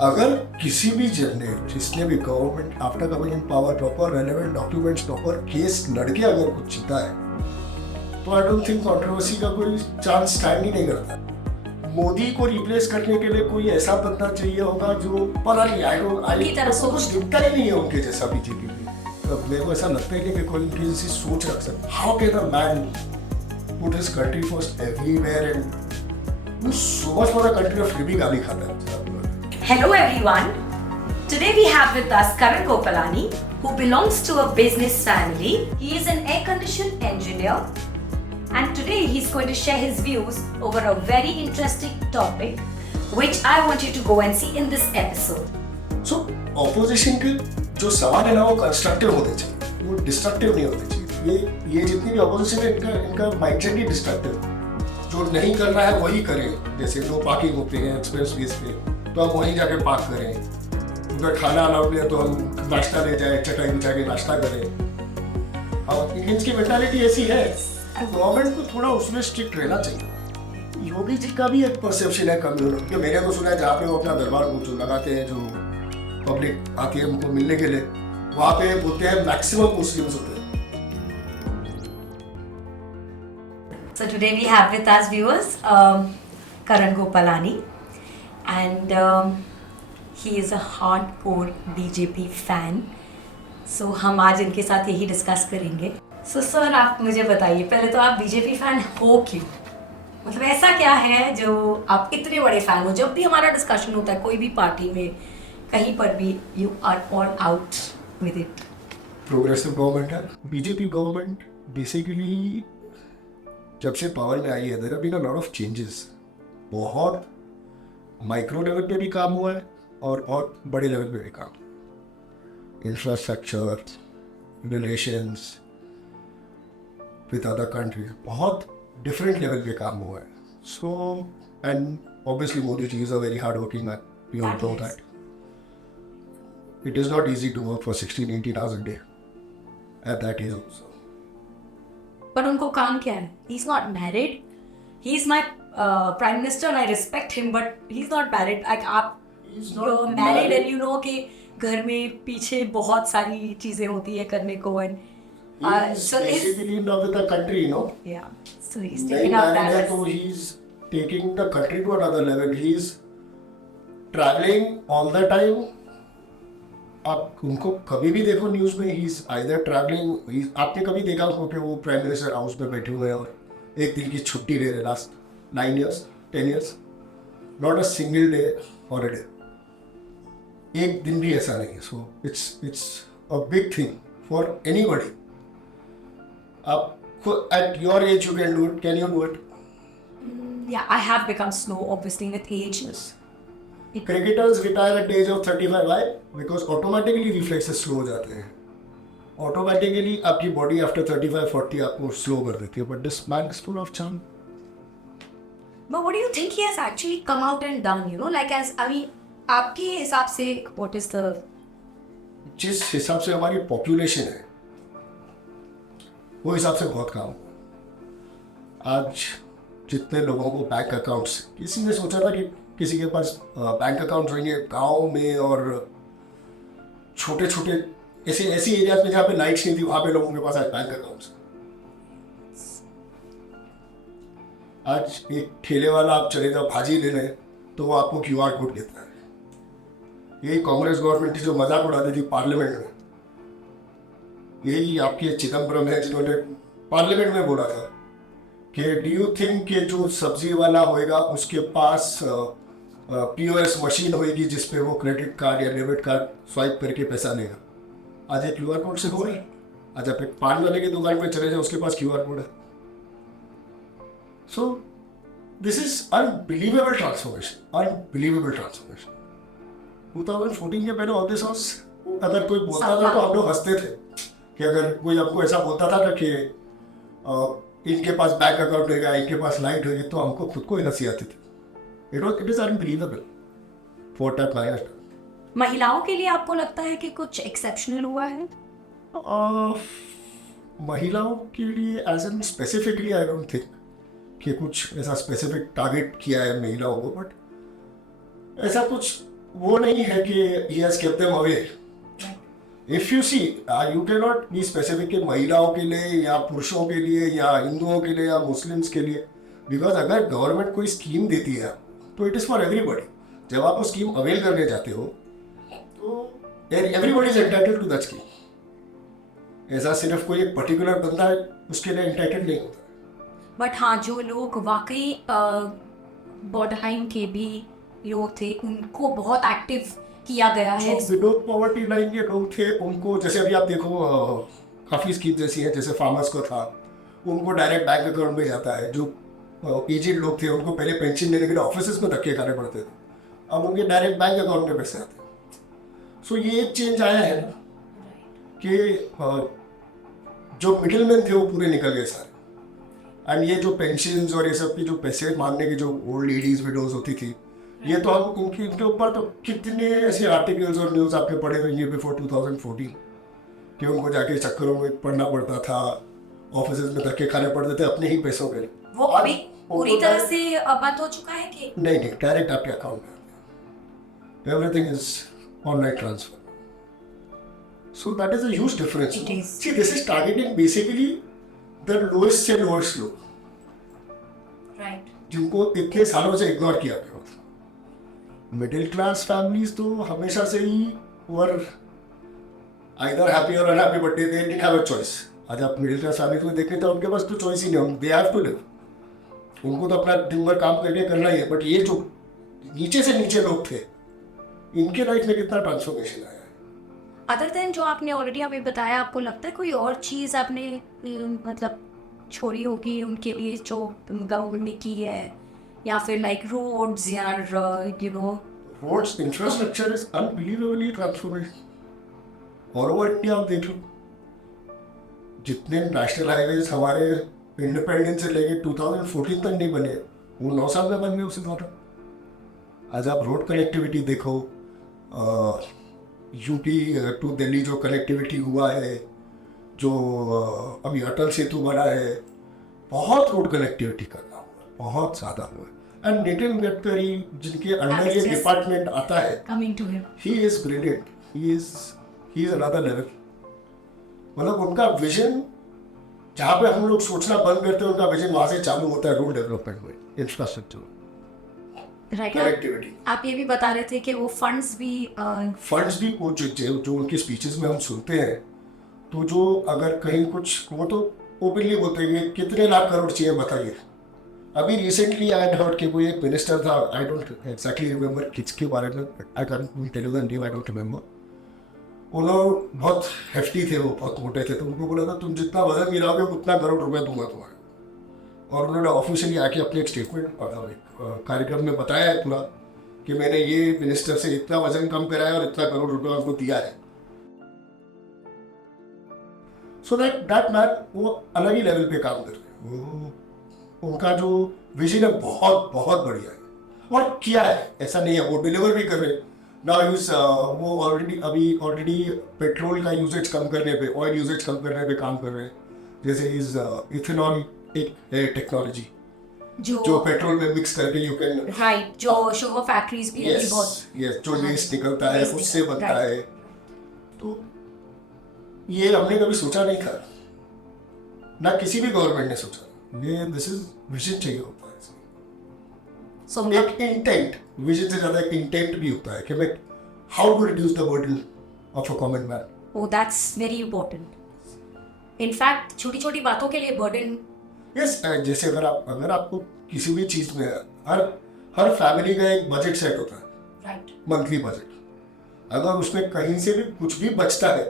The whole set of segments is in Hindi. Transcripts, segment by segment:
अगर किसी भी जनरेट जिसने भी government after coming in power proper relevant documents proper case लड़के अगर कुछ जीता है तो आई डोंट थिंक कंट्रोवर्सी का कोई चांस स्टैंड ही नहीं करता। मोदी को रिप्लेस करने के लिए कोई ऐसा बंदा चाहिए होगा जो पता नहीं आई कुछ दिखता ही नहीं है उनके जैसा बीजेपी में। तो मेरे को ऐसा लगता है कि कोई उनकी जैसी सोच रख सकता। How can a man put his country first everywhere and so much for a country और फिर भी गाली खाता है। Hello everyone. Today we have with us Karan Gopalani, who belongs to a business family. He is an air-conditioned engineer, and today he's going to share his views over a very interesting topic, which I want you to go and see in this episode. So, opposition के जो सवाल है ना वो कंस्ट्रक्टिव होने चाहिए, वो डिस्ट्रक्टिव नहीं होने चाहिए। ये जितनी भी ऑपोजिशन है इनका माइंडसेट ही डिस्ट्रक्टिव। जो नहीं करना है वही करें। जैसे नो पार्किंग होते हैं एक्सप्रेस वेज पे तो हम वहीं जाके पार्क करें। उधर खाना अलाउड है तो हम नाश्ता ले जाए, चटाई बिछा के नाश्ता करें। और इंडियंस की मेंटालिटी ऐसी है। गवर्नमेंट को थोड़ा उसमें स्ट्रिक्ट रहना चाहिए। योगी जी का भी एक परसेप्शन है कम्युनिटी। मैंने तो सुना है जहाँ पे वो अपना दरबार को जो लगाते हैं, जो पब्लिक आती है उनको मिलने के लिए, वहाँ पे बोलते हैं मैक्सिमम मुस्लिम्स होते हैं। So today we have with us viewers Karan Gopalani. And he is a hardcore BJP fan. So हम आज इनके साथ यही डिस्कस करेंगे. So सर आप मुझे बताइए, पहले तो आप BJP फैन हो क्यों? मतलब ऐसा क्या है जो आप इतने बड़े फैन हो? जब भी हमारा डिस्कशन होता है कोई भी पार्टी में कहीं पर भी, you are all out with it. Progressive government है बीजेपी गवर्नमेंट। बेसिकली जब से पावर में आई है there have been a lot of changes. बहुत माइक्रो लेवल पे भी काम हुआ है और बहुत बड़े लेवल पे भी काम। Infrastructure, relations with other countries, बहुत डिफरेंट लेवल पे काम हुआ है। So and obviously Modi ji is a very hard working man, we all know that. It is not easy to work for 16-18 hours a day at that age also. पर उनको काम क्या है? He's not married. He's my prime minister and I respect him, but he's not married. Like आप you're married and you know कि घर में पीछे बहुत सारी चीजें होती है करने को and so basically in love with the country, you know. Yeah. So he's taking up that. So he's taking the country to another level. He's traveling all the time. आप उनको कभी भी देखो न्यूज़ में, ही इज आइदर ट्रैवलिंग। आपने कभी देखा उसको कि वो प्राइम मिनिस्टर हाउस में बैठे हुए हैं और एक दिन की छुट्टी ले रहे? Last 9 years, 10 years, not a single day holiday, एक दिन भी ऐसा नहीं है। So it's a big thing for anybody. आप at your age you can do it. Can you do it? Yeah, I have become slow obviously with age. Cricketers retire at age of 35। Why? Because automatically reflexes slow हो जाते हैं। ऑटोमेटिकली आपकी बॉडी आफ्टर 35-40 आपको स्लो कर देती है। But this man is full of charm. But what do you think he has actually come out and done? You know, like as I mean, आपके हिसाब से what is the? जिस हिसाब से हमारी पॉपुलेशन है वो हिसाब से बहुत काम। आज जितने लोगों को बैंक अकाउंट्स, किसी ने सोचा था कि किसी के पास बैंक अकाउंट रहेंगे गांव में और छोटे छोटे ऐसे एरियाज में जहाँ पे लाइट्स नहीं थी, वहाँ पे लोगों के पास आज बैंक अकाउंट्स। आज एक ठेले वाला आप चले जाओ भाजी लेने तो वो आपको QR कोड देता है। यही कांग्रेस गवर्नमेंट की जो मजाक उड़ाती थी पार्लियामेंट में, यही आपके चिदम्बरम है जिन्होंने पार्लियामेंट में बोला था कि डू यू थिंक कि जो सब्जी वाला होएगा उसके पास POS मशीन होएगी जिसपे वो क्रेडिट कार्ड या डेबिट कार्ड स्वाइप करके पैसा लेगा? आज एक QR कोड से हो रही है। आज आप एक पान वाले की दुकान पे चले जाओ, उसके पास QR कोड है। सो this is unbelievable transformation, unbelievable transformation. 2014 के पहले ऑल दिस वाज, अगर कोई बोलता था तो हम लोग हंसते थे कि अगर कोई आपको ऐसा बोलता था कि इनके पास बैंक अकाउंट होगा, इनके पास लाइट होगी, तो हमको खुद को ही हंसी आती थी। It is unbelievable for that minor. महिलाओं के लिए आपको लगता है कि कुछ एक्सेप्शनल हुआ है? महिलाओं के लिए as an specifically I don't think कि कुछ ऐसा स्पेसिफिक टारगेट किया है महिलाओं को, बट ऐसा कुछ वो नहीं है कि he has kept them away. If you see, you cannot be specific कि महिलाओं के लिए या पुरुषों के लिए या हिंदुओं के लिए या मुस्लिम्स के लिए, बिकॉज अगर गवर्नमेंट कोई स्कीम देती है तो इट इज़ फॉर एवरीबॉडी. जब आप वो स्कीम अवेल करने जाते हो तो everybody is entitled to that scheme. ऐसा सिर्फ कोई एक पर्टिकुलर बंदा है उसके लिए एंटाइटल्ड नहीं होता. बट हाँ, जो लोग वाकई बॉर्डरलाइन के भी लोग थे उनको बहुत एक्टिव किया गया है. जो विदो पॉवर्टी लाइन के लोग थे उनको, जैसे अभी आप देखो काफ़ी स्कीम जैसी हैं, जैसे फार्मर्स को था उनको डायरेक्ट बैंक अकाउंट में जाता है. जो एजेड लोग थे उनको पहले पेंशन लेने के लिए ऑफिस में धक्के खाने पड़ते थे, अब उनके डायरेक्ट बैंक अकाउंट में पैसे आते हैं. सो ये एक चेंज आया है ना कि जो मिडिलमैन थे वो पूरे निकल गए सारे. एंड ये जो पेंशन और ये सब की जो पैसे मांगने की जो ओल्ड लेडीज विडोज होती थी, ये तो हम इनके ऊपर तो कितने ऐसे आर्टिकल्स और न्यूज़ आपके पढ़े होंगे बिफोर 2014 कि उनको जाके चक्करों में पढ़ना पड़ता था, ऑफिस में धक्के खाने पड़ते थे अपने ही पैसों के लिए. वो अभी पूरी तरह से बंद हो चुका है कि नहीं, डायरेक्ट आपके अकाउंट में everything is online transfer. So that is a huge difference. It is. See this is targeting basically the lowest से लोएस्ट लोग, राइट. जिनको इतने सालों से इग्नोर किया गया था. मिडिल क्लास फैमिलीज तो हमेशा से ही वर आइदर हैप्पी और unhappy, but they didn't have a choice. आज आप मिडिल क्लास फैमिली को देखें तो उनके पास तो चॉइस ही नहीं, दे हैव टू लिव. उनको तो अपना दिन भर काम करके करना ही है. बट ये जो नीचे से नीचे लोग थे, इनके लाइफ में कितना ट्रांसफॉर्मेशन आया है. अदर देन जो आपने ऑलरेडी हमें बताया, आपको लगता है कोई और चीज़ आपने मतलब छोड़ी होगी उनके लिए जो गवर्नमेंट ने की है, या फिर लाइक रोड्स या you know roads infrastructure is unbelievably transformation. और ओवर इंडिया आप देख लो, जितने नेशनल हाईवेज हमारे इंडिपेंडेंस से लेके 2014 तक नहीं बने, वो 9 साल में बन गए उसी दौरान. आज आप रोड कनेक्टिविटी देखो, यूपी टू दिल्ली जो कनेक्टिविटी हुआ है, जो अभी अटल सेतु बना है, बहुत रोड कनेक्टिविटी करना हुआ, बहुत ज़्यादा हुआ. एंड नितिन गडकरी जिनके अंडर ये डिपार्टमेंट आता है, coming to him, he is brilliant, he is another level. मतलब उनका विजन, जहाँ पे हम लोग सोचना बंद करते हैं, उनका विजन वहाँ से चालू होता है. रोड डेवलपमेंट में, इंफ्रास्ट्रक्चर, राइट. कनेक्टिविटी. आप ये भी बता रहे थे कि वो फंड्स भी वो जो उनके स्पीचेस में हम सुनते हैं, तो जो अगर कहीं कुछ, वो तो ओपनली बोलते हैं कि कितने लाख करोड़ चाहिए बताइए. अभी रिसेंटली आई हैड हर्ड कि कोई एक मिनिस्टर था, आई डोंट एग्जैक्टली रिमेंबर किसके बारे में, I can tell you the name, I don't remember. उन्होंने बहुत हेफ्टी थे, वो बहुत मोटे थे, तो उनको बोला था तुम जितना वजन गिराओगे उतना करोड़ रुपए दूंगा तुम्हारे. और उन्होंने ऑफिशियली आके अपने एक स्टेटमेंट कार्यक्रम में बताया है पूरा कि मैंने ये मिनिस्टर से इतना वजन कम कराया और इतना करोड़ रुपए उनको दिया है. सो दैट मैन वो अलग ही लेवल पे काम कर रहे हैं. उनका जो विजन है बहुत बहुत बढ़िया है, और किया है, ऐसा नहीं है, वो डिलीवर भी कर रहे हैं. नाउ यूज वो ऑलरेडी पेट्रोल का यूजेज कम करने पे, ऑयल यूजेज कम करने पे काम कर रहे हैं. जैसे इज इथेनॉल एक टेक्नोलॉजी जो पेट्रोल में मिक्स करके यू कैन, राइट, जो शुगर फैक्ट्रीज भी यस बहुत जो वेस्ट निकलता है उससे बनता है. तो ये हमने कभी सोचा नहीं था, ना किसी भी गवर्नमेंट ने सोचा. ये दिस इज विजन चाहिए होता है. सो एक इंटेंट, विजन से ज्यादा एक इंटेंट भी होता है कि मैं how to reduce the burden of a common man. Oh that's very important. In fact छोटी छोटी बातों के लिए बर्डन. यस, जैसे अगर आपको किसी भी चीज में हर फैमिली का एक बजट सेट होता है, राइट, मंथली बजट. अगर उसमें कहीं से भी कुछ भी बचता है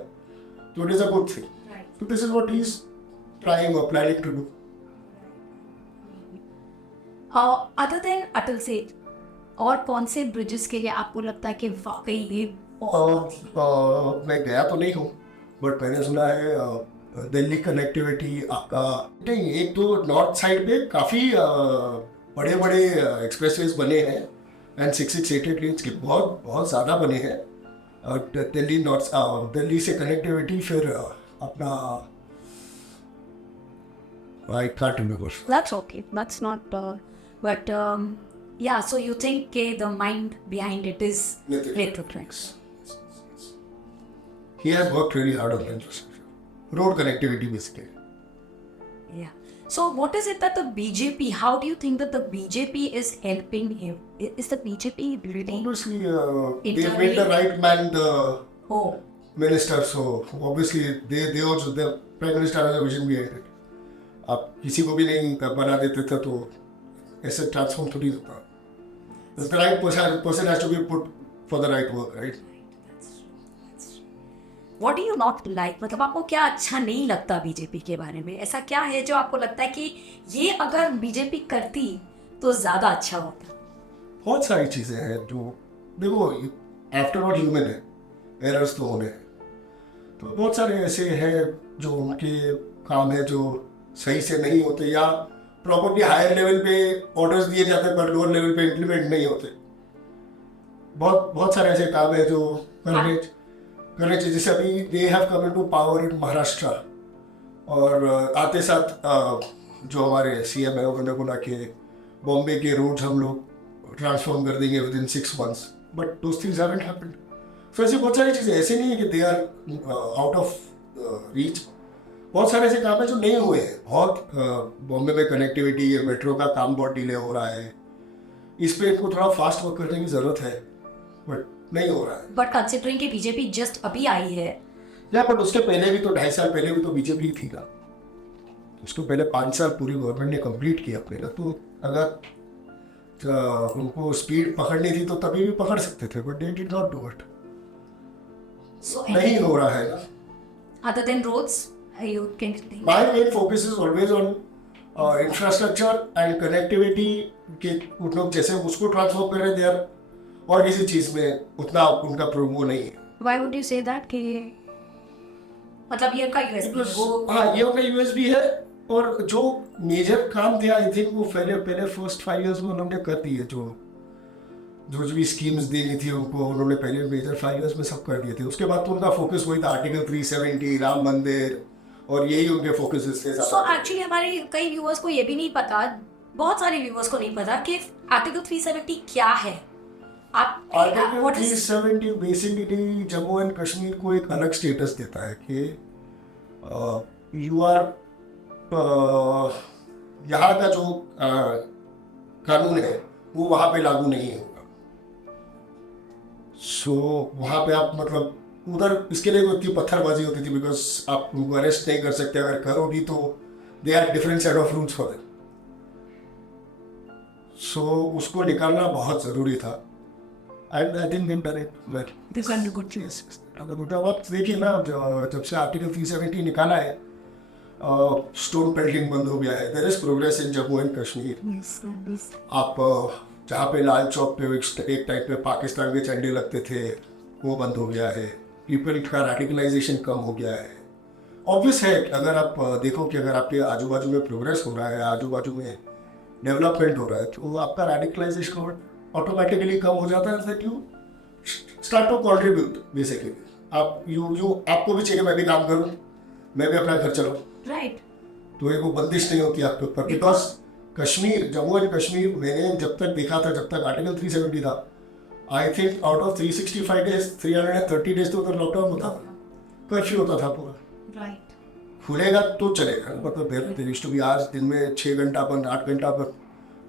तो it is a good thing. तो this is what he is trying और planning to do. Other than Atal Setu, और कौन से ब्रिजेस के लिए आपको लगता है कि वाकई ये मैं गया तो नहीं हूँ, बट मैंने सुना है दिल्ली कनेक्टिविटी आपका नहीं, एक तो नॉर्थ साइड पे काफ़ी बड़े बड़े एक्सप्रेसवेज बने हैं, एंड 688 लेन्स के बहुत बहुत ज़्यादा बने हैं. और दिल्ली से कनेक्टिविटी, फिर अपना I can't remember. That's okay. That's not. But Yeah, so you think the mind behind it is Network. He has worked really hard on the infrastructure. Road connectivity basically. Yeah. So what is it that the BJP, how do you think that the BJP is helping him? Is the BJP really? Obviously, they made the right man the Oh, minister, so obviously they also, the prime minister has a vision behind it. आप किसी को भी नहीं बना देते थे तो ऐसे ट्रांसफॉर्म थोड़ी होता. The right person has to be put for the right work, right? what do you not like? मतलब आपको क्या अच्छा नहीं लगता बीजेपी के बारे में? ऐसा क्या है जो आपको लगता है कि ये अगर बीजेपी करती तो ज्यादा अच्छा होता? बहुत सारी चीज़ें हैं जो, देखो, आफ्टर ऑल ह्यूमन है, एरर्स तो होने हैं, तो बहुत सारे ऐसे हैं जो उनके काम है जो सही से नहीं होते या प्रॉपर्ली हायर लेवल पे ऑर्डर्स दिए जाते हैं पर लोअर लेवल पे इम्प्लीमेंट नहीं होते. बहुत सारे ऐसे काम है जो करने चाहिए. जैसे अभी they have come into power in Maharashtra, और आते साथ जो हमारे सीएम है उन्होंने बोला कि बॉम्बे के रोड्स हम लोग ट्रांसफॉर्म कर देंगे within 6 months, but those things haven't happened. So ऐसी बहुत सारी चीज़ें, ऐसे नहीं है कि they are out of reach. बहुत सारे ऐसे काम है जो नहीं हुए हैं. बहुत बॉम्बे में कनेक्टिविटी, मेट्रो का काम बहुत डिले हो रहा है. इस पे इनको थोड़ा फास्ट वर्क करने की ज़रूरत है, बट नहीं हो रहा है. बट कंसिडरिंग कि बीजेपी जस्ट अभी आई है, या बट उसके पहले भी तो 2.5 साल पहले भी तो बीजेपी थी ना. उसको पहले 5 साल पूरी गवर्नमेंट ने कंप्लीट किया अपने ना. तो अगर उनको स्पीड पकड़नी थी तो तभी भी पकड़ सकते थे, but they did not do it. so नहीं हो रहा है ना. other than roads, you can think. My main focus is always on infrastructure and connectivity. कि उन लोग जैसे उसको ट्रांसफॉर्म कर रहे थे यार, और किसी चीज़ में उतना उनका वो नहीं है. Why would you say that कि मतलब ये का यूएसबी वो? हाँ, ये उनका यूएसबी है. और जो मेजर काम थे आई थिंक वो पहले फर्स्ट 5 years में उन्होंने कर दिए. जो भी स्कीम्स देनी थी उनको उन्होंने पहले मेजर 5 years में सब कर दिए थे. उसके बाद तो उनका फोकस वही था, आर्टिकल 370, राम मंदिर, और यही उनके फोकस थे. सो एक्चुअली हमारे कई व्यूअर्स को ये भी नहीं पता, बहुत सारे व्यूअर्स को नहीं पता कि आर्टिकल 370 क्या है. आप article 370 basically Jammu and Kashmir को एक अलग स्टेटस देता है कि यू आर यहाँ का जो कानून है वो वहाँ पे लागू नहीं होगा. सो वहाँ पे आप मतलब उधर इसके लिए इतनी पत्थरबाजी होती थी बिकॉज आप उनको अरेस्ट नहीं कर सकते. अगर करो भी तो they are different set of rules for them. So उसको निकालना बहुत ज़रूरी था. And I think them done it well. This one good चीज. अब देखिए ना, जब से आर्टिकल 370 निकाला है, स्टोन पेल्टिंग बंद हो गया है. There is progress in Jammu and Kashmir. आप जहाँ पे लाल चौक पे एक टाइम पे पाकिस्तान के झंडे लगते थे वो बंद हो गया है. पीपल का रेडिकलाइजेशन कम हो गया है. ऑब्वियस है, अगर आप देखो कि अगर आपके आजू बाजू में प्रोग्रेस हो रहा है, आजू बाजू में डेवलपमेंट हो रहा है, तो आपका रेडिकलाइजेशन ऑटोमेटिकली कम हो जाता है. That you start to contribute basically. आप आपको भी चाहिए मैं भी काम करूँ, मैं भी अपना घर चलाऊँ. राइट. तो एक वो बंदिश नहीं होती आपके ऊपर. बिकॉज कश्मीर, जम्मू एंड कश्मीर, मैंने जब तक देखा था, जब तक आर्टिकल 370 था, I think out of 365 days 330 days तो उधर लॉकडाउन होता था, कर्फ्यू होता था पूरा. राइट. खुलेगा तो चलेगा. मतलब देयर यूज्ड टू बी आज दिन में 6 घंटा बंद, 8 घंटा बंद,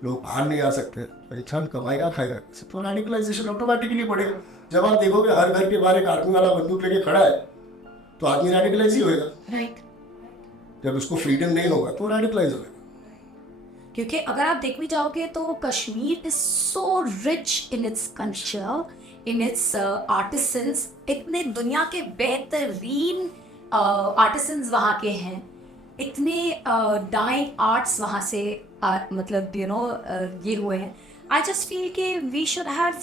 लोग बाहर नहीं आ सकते. इंसान कमाएगा खाएगा, तो रेडिकलाइजेशन ऑटोमेटिकली बढ़ेगा. जब आप देखोगे हर घर के बाहर एक आर्मी वाला बंदूक लेके खड़ा है तो आदमी रेडिकलाइज ही होएगा. राइट. जब उसको फ्रीडम नहीं होगा तो रेडिकलाइज होगा. क्योंकि अगर आप देख भी जाओगे तो Kashmir is so rich in its culture, in its artisans. इतने दुनिया के बेहतरीन आर्टिसंस वहाँ के हैं, इतने डाइंग आर्ट्स वहाँ से मतलब ये हुए हैं. आई जस्ट फील कि we should have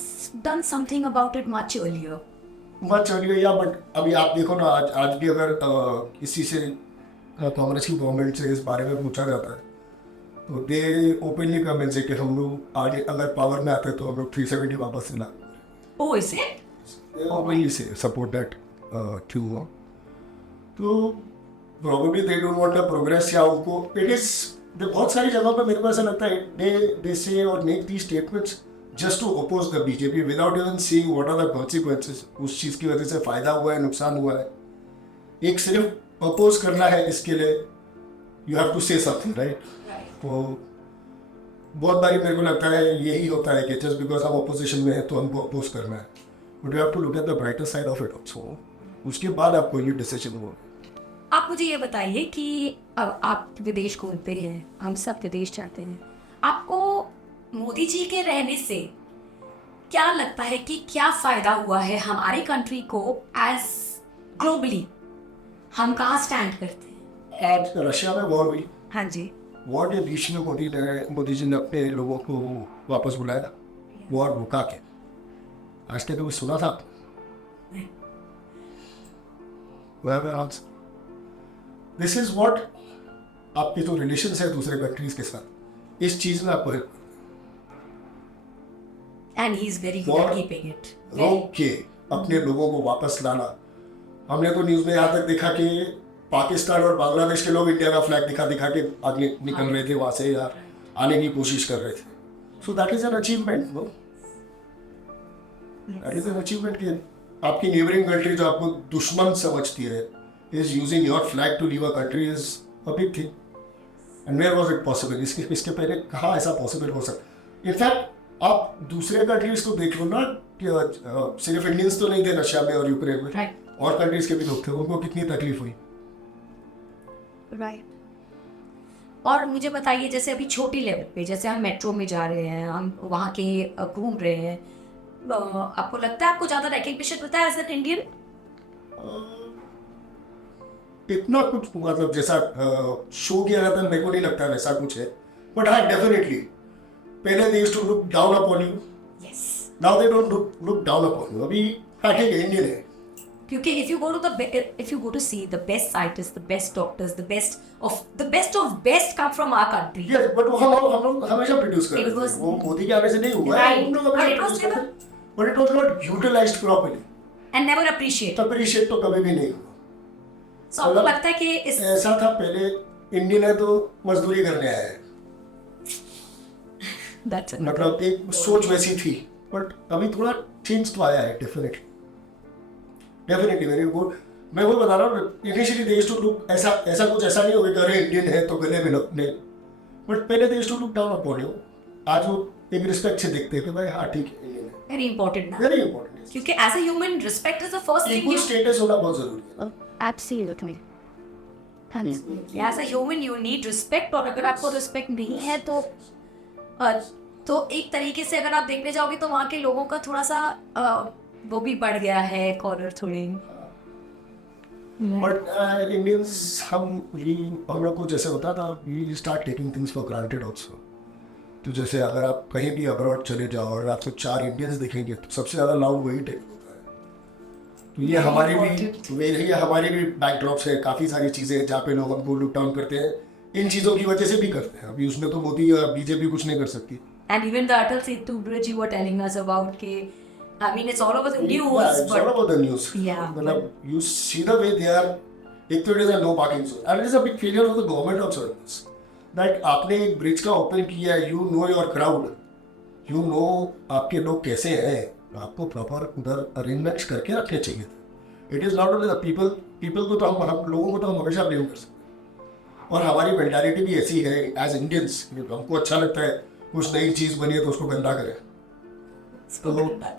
done something about it much earlier. या बट अभी आप देखो ना, आज भी अगर किसी से कांग्रेस की गवर्नमेंट से इस बारे में पूछा जाता है तो दे ओपनली कमेंट से कि हम लोग आगे अगर पावर में आते तो हम लोग 370 वापस से ला. Oh, is it? ओपनली से सपोर्ट दैट टू. तो probably they don't want a progress. या उनको it is बहुत सारी जगहों पे मेरे को ऐसा लगता है दे से और make the statements just to oppose the BJP without even seeing what are the consequences, उस चीज़ की वजह से फ़ायदा हुआ है नुकसान हुआ है। एक सिर्फ अपोज करना है, इसके लिए you have to say something, right? तो बहुत बारी मेरे को लगता है यही होता है कि जस्ट बिकॉज हम अपोजिशन में हैं तो हमको अपोज करना है, but you have to look at the brighter side of it also. उसके बाद आपको ये डिसीजन हो। आप मुझे ये बताइए कि आप विदेश घूमते हैं, हम सब विदेश जाते हैं, आपको मोदी जी के रहने से क्या लगता है कि क्या फायदा हुआ है हमारी कंट्री को एज ग्लोबली? हम कहाँ स्टैंड करते हैं? आज रशिया में वॉर हुई, हाँ जी, वॉर के बीच में मोदी जी ने अपने लोगों को वापस बुलाया, वॉर रुका के। आज तक कुछ सुना था? दिस इज वॉट आपके जो रिलेशन है दूसरे कंट्रीज के साथ, इस चीज में आपको and he is very good at keeping it, रोक के अपने लोगों को वापस लाना। हमने तो न्यूज में यहाँ तक देखा कि पाकिस्तान और बांग्लादेश के लोग इंडिया का फ्लैग दिखा दिखा के आगे निकल रहे थे वहां से या आने की कोशिश कर रहे थे। So that is an achievement, no? That is an achievement कि आपकी नेबरिंग कंट्री जो आपको दुश्मन समझती है is using your flag to leave a country is a big thing. And where was it possible? इसके पहले कहाँ ऐसा पॉसिबल हो सकता? इनफैक्ट आप दूसरे कंट्रीज को देख लो ना, कि सिर्फ इंडियंस तो नहीं थे रशिया में और यूक्रेन में, और कंट्रीज के भी लोग थे, उनको कितनी तकलीफ हुई। राइट। और मुझे बताइए, जैसे अभी छोटी लेवल पे, जैसे हम मेट्रो में जा रहे हैं, हम वहाँ के घूम रहे हैं, आपको लगता है आपको ज़्यादा रिकग्निशन मिलता है एज एन इंडियन? इतना कुछ मतलब जैसा शो किया जाता है, मेरे को नहीं लगता वैसा कुछ है, बट हाँ डेफिनेटली पहले they used to look down upon you, yes, now they don't look down upon you. अभी हाँ ठीक है, इंडियन है, क्योंकि if you go to see the best scientists, the best doctors, the best of best come from our country. yes, but वो हम लोग हमेशा प्रोड्यूस कर रहे थे, वो मोदी के आने से नहीं हुआ है, हम लोग हमेशा प्रोड्यूस करते हैं, but it was not utilized properly and never appreciate. Appreciate तो कभी भी नहीं हुआ। So आपको लगता है कि इस ऐसा था, पहले इंडियन है तो मजदूरी करने आया है, मतलब एक सोच वैसी थी, बट अभी थोड़ा चेंज तो आया है डेफिनेटली वेरी गुड। मैं वो बता रहा हूँ, initially they used to look ऐसा कुछ ऐसा नहीं होगा कि अरे इंडियन है तो गले में लगने, बट पहले they used to look down upon you. आज वो एक रिस्पेक्ट से देखते हैं कि भाई हाँ ठीक है, इंडियन है, वेरी इंपॉर्टेंट ना, वेरी इंपॉर्टेंट, क्योंकि as a human respect is the first thing. Equal status होना बहुत जरूरी है। Absolutely, as a human you need respect, और अगर आपको रिस्पेक्ट नहीं है तो एक तरीके से अगर आप देखने जाओगे तो वहाँ के लोगों का थोड़ा सा वो भी बढ़ गया है, कॉर्नर थोड़े। बट इंडियंस हम लोग को जैसे होता था, we start taking things for granted also. तो जैसे अगर आप कहीं भी अब्रॉड चले जाओ और आपको 4 इंडियंस दिखेंगे तो सबसे ज़्यादा लाउड वही टेक होता है। तो ये हमारी भी बैकड्रॉप्स है, काफ़ी सारी चीज़ें हैं जहाँ पे लोग हमको लुक डाउन करते हैं, इन चीज़ों की वजह से भी करते हैं। अभी उसमें तो मोदी या बीजेपी कुछ नहीं कर सकती। And even the Atal Setu Bridge you were telling us about, I mean it's all over the news. Yeah, it's all over the news. Yeah. मतलब you see the way they are. एक तो it is a no parking zone, and it is a big failure of the government also. That आपने एक ब्रिज का ओपन किया है, you know your crowd, you know आपके लोग कैसे हैं, आपको प्रॉपर उधर अरेंजमेंट्स करके रखने चाहिए। It is not only the people को तो हम लोगों को तो हम हमेशा ब्लेम कर सकते, और हमारी मेंटालिटी भी ऐसी है एज इंडियंस, हमको अच्छा लगता है कुछ नई चीज़ बनी है तो उसको गंदा करें, तो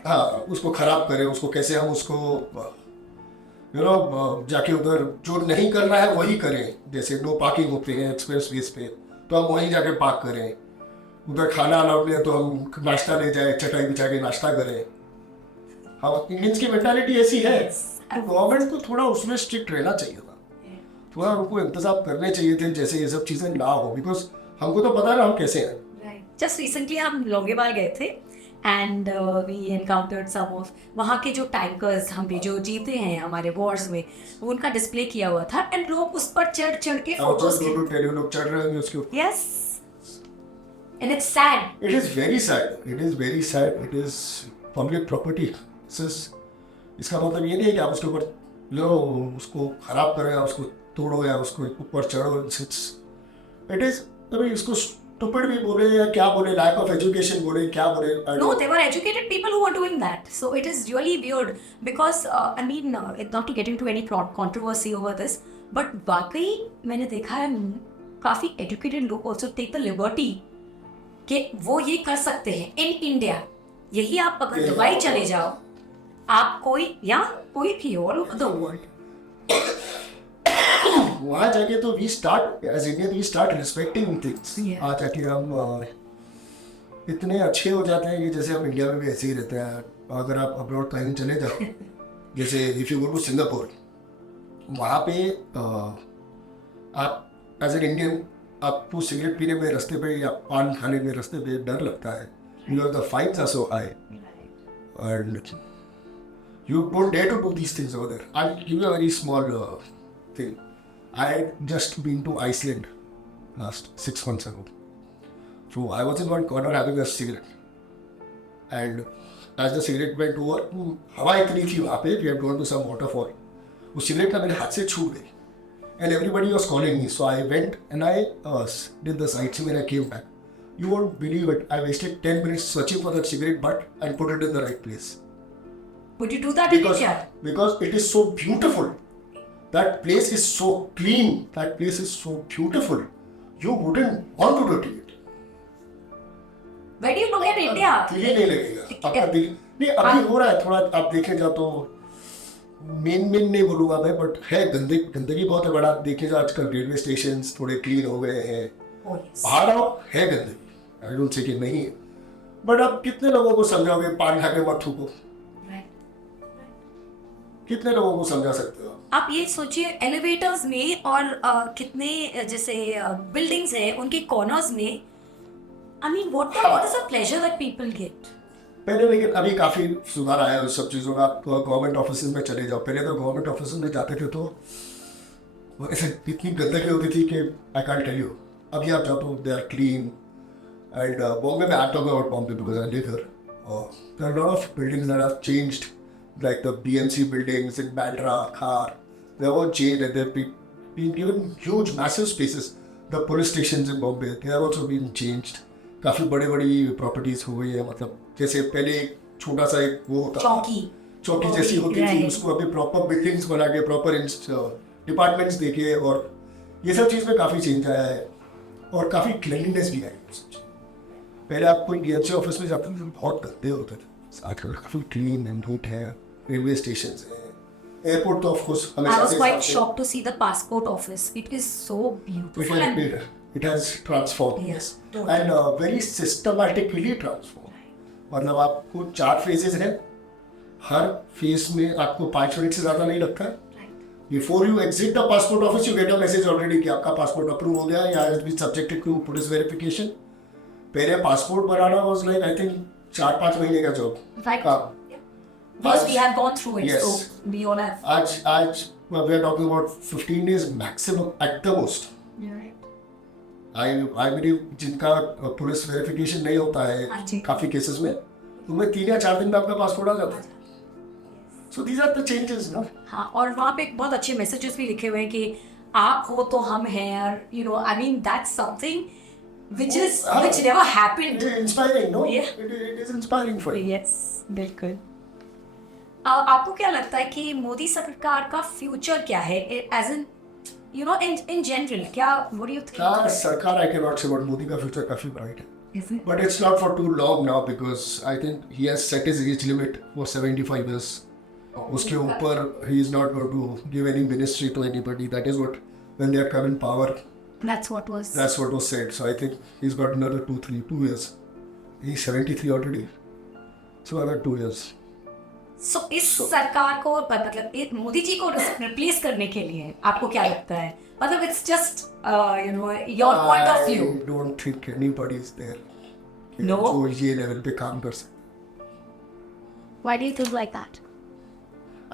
हाँ उसको खराब करें, उसको कैसे हम उसको जाके उधर जो नहीं करना है वही करें। जैसे नो पार्किंग होते हैं एक्सप्रेस वेज पे, तो हम वहीं जाके पार्क करें। उधर खाना अलाउड नहीं है तो हम नाश्ता ले जाए, चटाई बिछा के नाश्ता करें। हाँ, इंडियंस की मेंटालिटी ऐसी है, तो गवर्नमेंट को थोड़ा उसमें स्ट्रिक्ट रहना चाहिए था, थोड़ा उनको इंतजाम करने चाहिए थे जैसे ये सब चीज़ें ना हो, बिकॉज हमको तो पता है ना हम कैसे हैं। जस्ट रिसेंटली हम लोंगेवाल गए थे and we encountered some of वहाँ के जो टैंकर्स हम भी जो जीते हैं हमारे वॉर्स में, उनका डिस्प्ले किया हुआ था एंड लोग उस पर चढ़ के फोटोज लोग चढ़ रहे हैं उसके ऊपर। Yes, and it's sad, it is very sad, it is public property. इसका मतलब ये नहीं है कि आप उसके ऊपर लो उसको खराब करो या उसको तोड़ो या उसको ऊपर चढ़ो। इट इज अभी इसको स्टूपिड भी बोले या क्या बोले, लैक ऑफ एजुकेशन बोले, क्या बोले? No, they were educated people who were doing that. So it is really weird because I mean, not to get into any controversy over this, but वाकई मैंने देखा है काफी educated लोग also take the liberty कि वो ये कर सकते हैं in India. यही आप अगर दुबई चले जाओ, आप कोई भी all over the world. वहाँ जाके तो we start as Indian we start respecting things. आज जाके हम इतने अच्छे हो जाते हैं कि जैसे हम इंडिया में भी ऐसे ही रहते हैं। अगर आप अब्रॉड कहीं चले जाओ, जैसे if you go to Singapore, वहाँ पे आप एज एन इंडियन आपको सिगरेट पीने में रास्ते पे या पान खाने में रास्ते पे डर लगता है, because the fines are so high and you don't dare to do these things over there. I'll give you a very small thing. I had just been to Iceland last 6 months ago. So I was in one corner having a cigarette. And as the cigarette went over, हवा इतनी थी वहाँ पे, we had gone to some waterfall. वो cigarette ना मेरे हाथ से छूट गई. And everybody was calling me. So I went and I did the sightseeing when I came back. You won't believe it. I wasted 10 minutes searching for that cigarette butt and put it in the right place. Would you do that in India? Because it is so beautiful. That place is so clean. That place is so beautiful. You wouldn't want to dirty it. Where do you look at India? दिल ही नहीं लगेगा। आपका दिल नहीं अभी हो रहा है थोड़ा। आप देखे जाओ तो मेन नहीं बोलूँगा मैं, बट है गंदगी बहुत है। बड़ा देखे जाओ आजकल रेलवे स्टेशन थोड़े क्लीन हो गए हैं। पहाड़ है गंदगी, आई डोंट से कि नहीं है, बट आप कितने लोगों को समझाओगे पान खा के मत थूको? कितने लोगों को समझा सकते हो आप? ये सोचिए एलिवेटर्स में और कितने जैसे बिल्डिंग्स हैं उनके कॉर्नर्स में, I mean what is the pleasure that people get. पहले लेकिन अभी काफी सुधार आया है उस सब चीजों का। आप गवर्नमेंट ऑफिस में चले जाओ, पहले तो गवर्नमेंट ऑफिस में जाते थे तो ऐसे इतनी गंदगी होती थी कि आई कांट टेल यू। अभी आप जाओ तो they are clean and Bombay में I talk about Bombay because I live here, there are lot of buildings that have changed, like the BMC buildings in Bandra, Khar, they were changed and they've been given huge, massive spaces. The police stations in Bombay, they have also been changed. काफ़ी बड़ी प्रॉपर्टीज हो गई है। मतलब जैसे पहले एक छोटा सा एक वो होता चौकी जैसी होती थी, उसको अभी प्रॉपर बिल्डिंग्स बना के प्रॉपर डिपार्टमेंट्स देके, और ये सब चीज़ में काफ़ी चेंज आया है और काफ़ी क्लीनलीनेस भी आई है। पहले आप कोई DMC ऑफिस में जाते थे बहुत गंदे होते थे, आजकल काफ़ी क्लीन एंड नीट है। रेलवे स्टेशन है, एयरपोर्ट तो ऑफ कोर्स हमेशा से। I was quite shocked to see the passport office. It is so beautiful. It has transformed. Yes. And very systematically transformed. मतलब आपको 4 phases हैं, हर फेज में आपको 5 मिनट से ज़्यादा नहीं लगता है। Before you exit the passport office, you get a message already कि आपका पासपोर्ट अप्रूव हो गया या has been subjected to police verification. पहले passport banana was like I think 4-5 महीने का job. We have gone through it, yes. so we all have. आज we are talking about 15 days maximum at the most. Right. I believe जिनका पुलिस वेरिफिकेशन नहीं होता है काफी केसेस में, उनमें 3 या 4 दिन में आपका पासपोर्ट आ जाता है। So these are the changes, ना? हाँ, और वहाँ पे एक बहुत अच्छे मैसेजेस भी लिखे हुए हैं कि आप हो तो हम हैं, you know, I mean that's something which never happened. It is inspiring, no? Yeah. It is inspiring for you. Yes, बिल्कुल। आपको क्या लगता है कि मोदी सरकार का फ्यूचर क्या है, as in you know in general, क्या व्हाट डू यू थिंक? सरकार I can not say, but Modi का फ्यूचर काफी ब्राइट है, but it's not for too long now because I think he has set his age limit for 75 years. उसके ऊपर he is not going to give any ministry to anybody. That is what when they are come in power, that's what was said. So I think he's got another 2 years. He's 73 already, so another 2 years. So, इस सरकार को मतलब मोदी जी को रिप्लेस करने के लिए आपको क्या लगता है? मतलब it's just you know your point of view. I don't think anybody is there जो ये लेवल पे काम कर सकते। Why do you think like that?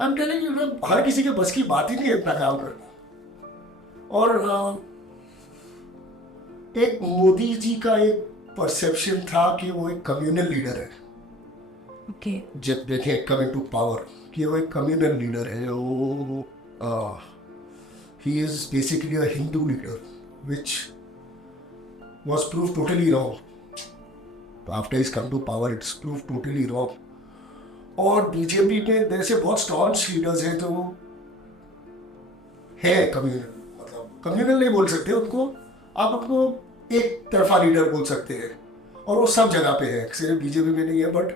I am telling you, हर किसी के बस की बात ही नहीं है इतना काम करना। और एक मोदी जी का एक परसेप्शन था कि वो एक कम्युनल लीडर है। जब देखे कमिंग टू पावर कि वो एक कम्युनल लीडर है, वो he is basically a Hindu leader, which was proved totally wrong. After he's come to power, it's proved totally wrong. और बीजेपी में जैसे बहुत स्टॉन्च लीडर्स हैं जो है कम्युनल, मतलब कम्युनल नहीं बोल सकते उनको, आप उनको एक तरफा लीडर बोल सकते हैं, और वो सब जगह पे है, सिर्फ बीजेपी में नहीं है. बट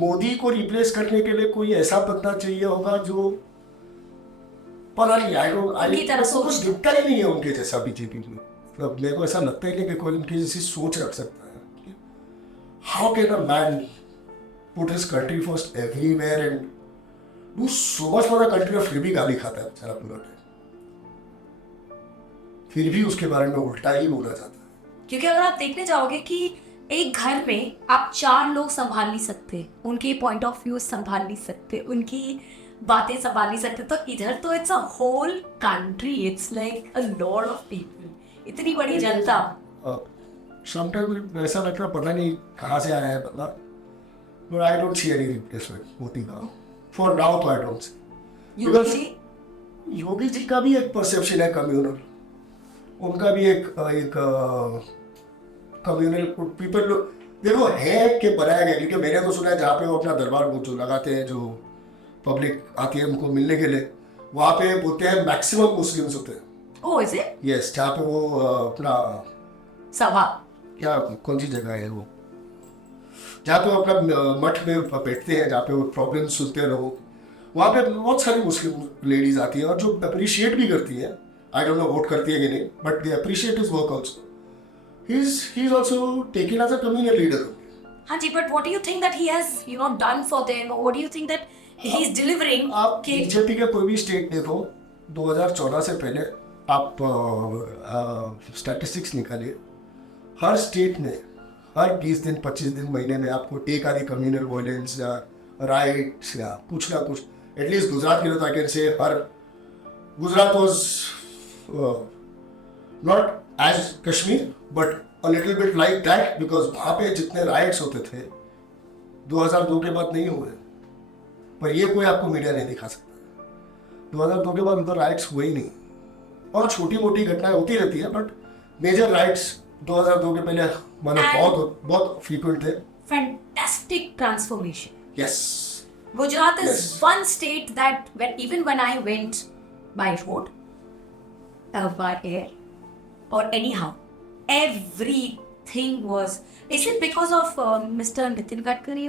मोदी को रिप्लेस करने के लिए कोई ऐसा बंदा चाहिए होगा जो पता नहीं, उनकी तरह सोच कुछ दिखता ही नहीं है उनके जैसा बीजेपी में. मतलब मेरे को ऐसा लगता ही नहीं कि कोई उनकी जैसी सोच रख सकता है. How can a man put his country first everywhere and do so much for the country, और फिर भी गाली खाता है बेचारा पूरा टाइम, फिर भी उसके बारे में उल्टा ही बोला जाता है. क्योंकि अगर आप देखने जाओगे कि एक घर में आप 4 लोग संभाल नहीं सकते, उनके पॉइंट ऑफ व्यू संभाल नहीं सकते, उनकी बातें संभाल नहीं सकते, तो इधर तो it's a whole country, it's like a lot of people, इतनी बड़ी जनता. समटाइम ऐसा लगता है पता नहीं कहाँ से आया है बंदा, but I don't see any replacement Modi का फॉर नाउ. तो आई डोंट सी. योगी जी का भी एक परसेप्शन है कम्युनल, उनका भी एक कम्युनल पीपल देखो है कि बनाया गया. क्योंकि मैंने तो सुना है जहाँ पे वो अपना दरबार जो लगाते हैं, जो पब्लिक आती है उनको मिलने के लिए, वहाँ पे बोलते हैं मैक्सिमम मुस्लिम्स होते हैं. ओह इज इट? यस, जहाँ पे वो अपना सभा, क्या कौन सी जगह है वो, जहाँ पे वो अपना मठ में बैठते हैं, जहाँ पे वो प्रॉब्लम सुनते रहो, वहाँ पे बहुत सारी मुस्लिम लेडीज आती हैं और जो अप्रिशिएट भी करती हैं. आई डोंट नो वोट करती है कि नहीं, but they appreciate his work also. He is also taken as a communal leader. हाँ जी, but what do you think that he has done for them, what do you think that he is delivering? आप बीजेपी के कोई भी स्टेट देखो, 2014 से पहले आप स्टैटिस्टिक्स निकालिए, हर स्टेट में हर 20 दिन 25 दिन महीने में आपको एक आधी कम्युनल वायलेंस या राइट्स या कुछ ना कुछ. एटलीस्ट गुजरात के लिए तो I can say her Gujarat was not as Kashmir but a little bit like that, because वहाँ पे जितने राइट्स होते थे 2002 के बाद नहीं हुए, पर ये कोई आपको मीडिया नहीं दिखा सकता. 2002 के बाद उधर राइट्स हुए ही नहीं, और छोटी मोटी घटनाएं होती रहती है, बट मेजर राइट्स 2002 के पहले मतलब बहुत फ्रीक्वेंट थे. Fantastic transformation. Yes. Gujarat is Yes. one state that even when I went by road, by air, or anyhow, everything was. Is it because of Mr. Nitin Gadkari?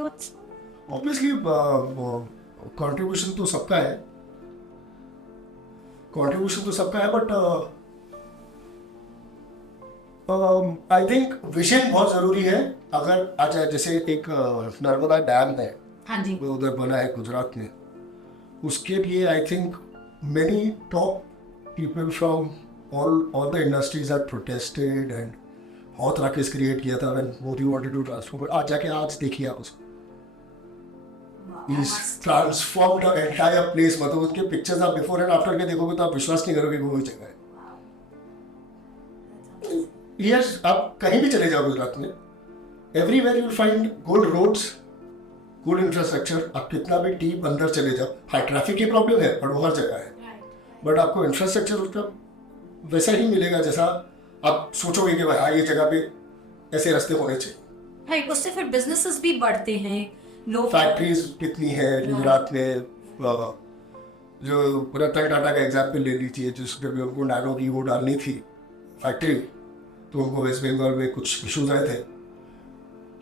Obviously, contribution तो सबका है. Contribution तो सबका है, but आई थिंक विजन बहुत जरूरी है. अगर अच्छा जैसे एक नर्मदा डैम है, हाँ जी, वो उधर बना है गुजरात में, उसके लिए I think many top people from all the industries that protested and बहुत राकेश क्रिएट किया था when Modi wanted to transform. आज जाके आज देखिए आप उसको, he's transformed the entire place. मतलब उसके पिक्चर्स आप बिफोर एंड आफ्टर के देखोगे तो आप विश्वास नहीं करोगे कि वो जगह है. Yes, आप कहीं भी चले जाओ गुजरात में, everywhere you'll find good roads, good infrastructure. आप कितना भी डीप अंदर चले जाओ, हाँ ट्रैफिक की प्रॉब्लम है पर वो हर जगह है, बट आपको इंफ्रास्ट्रक्चर उसका वैसा ही मिलेगा जैसा आप सोचोगे कि भाई हाँ ये जगह पे ऐसे रास्ते होने चाहिए. राइट, उससे फिर बिजनेसेस भी बढ़ते हैं. लोग फैक्ट्रीज कितनी है गुजरात में, जो रतन टाटा का एग्जाम्पल ले लीजिए, जिसके भी उनको नैनो की वो डालनी थी फैक्ट्री, तो उनको वेस्ट बंगाल में कुछ इशूज आए थे.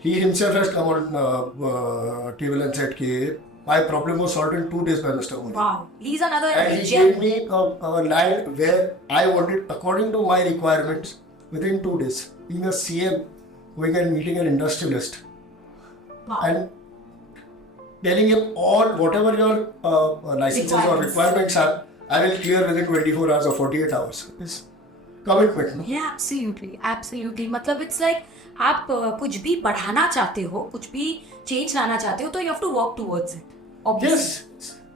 He himself has come on table and said कि my problem was solved in 2 days by Mr. Modi. Wow, he's another And he gave me a land where I wanted according to my requirements within 2 days. Being a CM, going and meeting an industrialist, and telling him all whatever your licenses or requirements are, I will clear within 24 hours or 48 hours. It's commitment. No? Yeah, absolutely, absolutely. मतलब it's like आप कुछ भी बढ़ाना चाहते हो, कुछ भी चेंज लाना चाहते हो, तो you have to work towards it. Yes.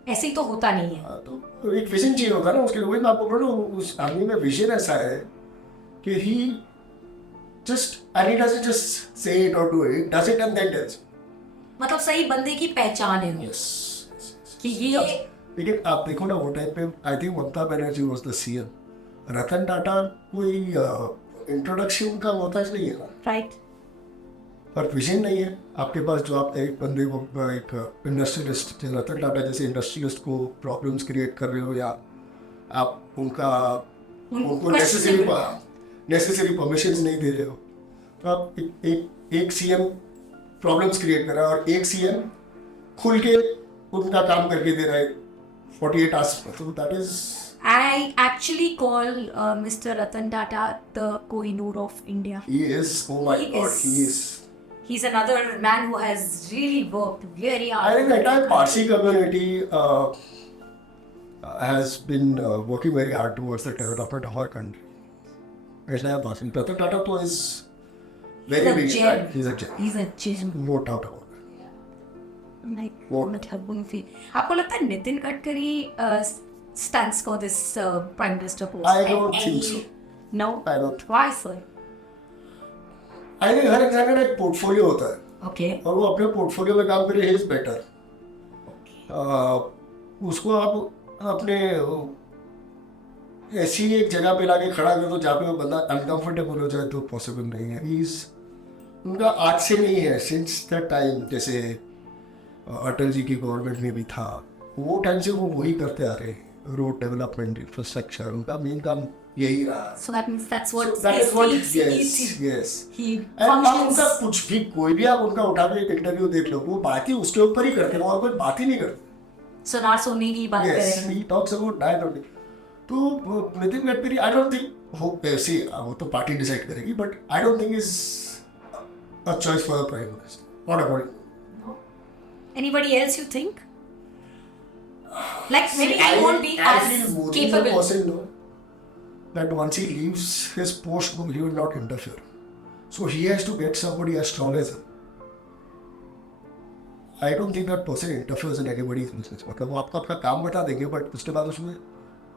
ऐसे ही तो होता नहीं है. तो एक विजन चाहिए होता है ना उसके लिए. वही मैं आपको बोल रहा हूँ, उस आदमी में विजन ऐसा है कि he just and he doesn't just say it or do it, does it and then does. मतलब सही बंदे की पहचान है. Yes. कि ये लेकिन आप देखो ना वो टाइम पे I think Mamata Banerjee was the CM. Ratan Tata कोई इंट्रोडक्शन का मोहताज नहीं है ना, Right. और विजन नहीं है आपके पास जो आप एक बंदे को एक इंडस्ट्रियलिस्ट रतन टाटा जैसे इंडस्ट्रियलिस्ट को प्रॉब्लम्स क्रिएट कर रहे हो, या आप उनको नेसेसरी परमिशन नहीं दे रहे हो, तो आप एक सीएम प्रॉब्लम्स क्रिएट कर रहा है और एक सीएम खुल के उनका काम करके दे रहा है 48 आवर्स में, तो that is I actually call Mr. Ratan Tata the Kohinoor of India. he is, oh my He god, is. he is. He's another man who has really worked very hard. I think the entire Parsi community has been working very hard towards the development of our country. Entire Parsi. Ratan Tata to is very big. He's a gem. He's a gem. He's a gem. No doubt about it. Like, What? मतलब उनकी आपको लगता है Nitin Gadkari stands for this prime minister post? I don't think so. No. I don't. Why, sir? I think हर इंसान का एक पोर्टफोलियो होता है Okay. और वो अपने पोर्टफोलियो में काम करे, इज बेटर. उसको आप अपने ऐसी एक जगह पे लाके खड़ा कर दो जहाँ पे वो बंदा अनकंफर्टेबल हो जाए, तो पॉसिबल नहीं है. उनका आज से नहीं है, सिंस द टाइम जैसे अटल जी की गवर्नमेंट में भी था, वो टाइम से वो वही करते आ रहे हैं. रोड डेवलपमेंट, इंफ्रास्ट्रक्चर, उनका मेन काम यही रहा. So that means that's what So that is what, yes. he And functions. उनका कुछ भी, कोई भी आप उनका उठा के एक इंटरव्यू देख लो, वो बात ही उसके ऊपर ही करते हैं, और कोई बात ही नहीं करते. सोनार सोनी की बात Yes, करें. he talks about that only. तो नितिन गडकरी, आई डोंट थिंक वो तो पार्टी डिसाइड करेगी, but I don't think is a choice for the prime minister. Not according. Anybody else you think? Like maybe he won't be I as feel Modi is a capable. person, no, that once he leaves his post, he will not interfere. So he has to get somebody as strong as him. I don't think that person interferes in anybody's business. मतलब वो आपको अपना काम बता देंगे, बट उसके बाद उसमें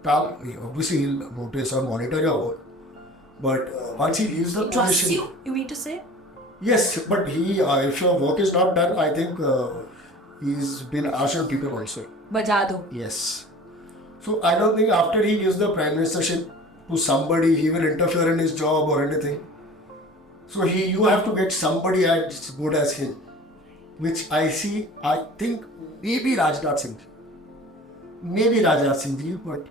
काम, obviously he'll notice or monitor your work. But once he leaves the Trust position, you mean to say? yes, but if your work is not done, I think he's been asked on people also. बजा दो. Yes. So I don't think after he gives the prime ministership to somebody, he will interfere in his job or anything. So you have to get somebody as good as him, which I think maybe Rajnath Singh. Maybe Rajnath Singh ji, but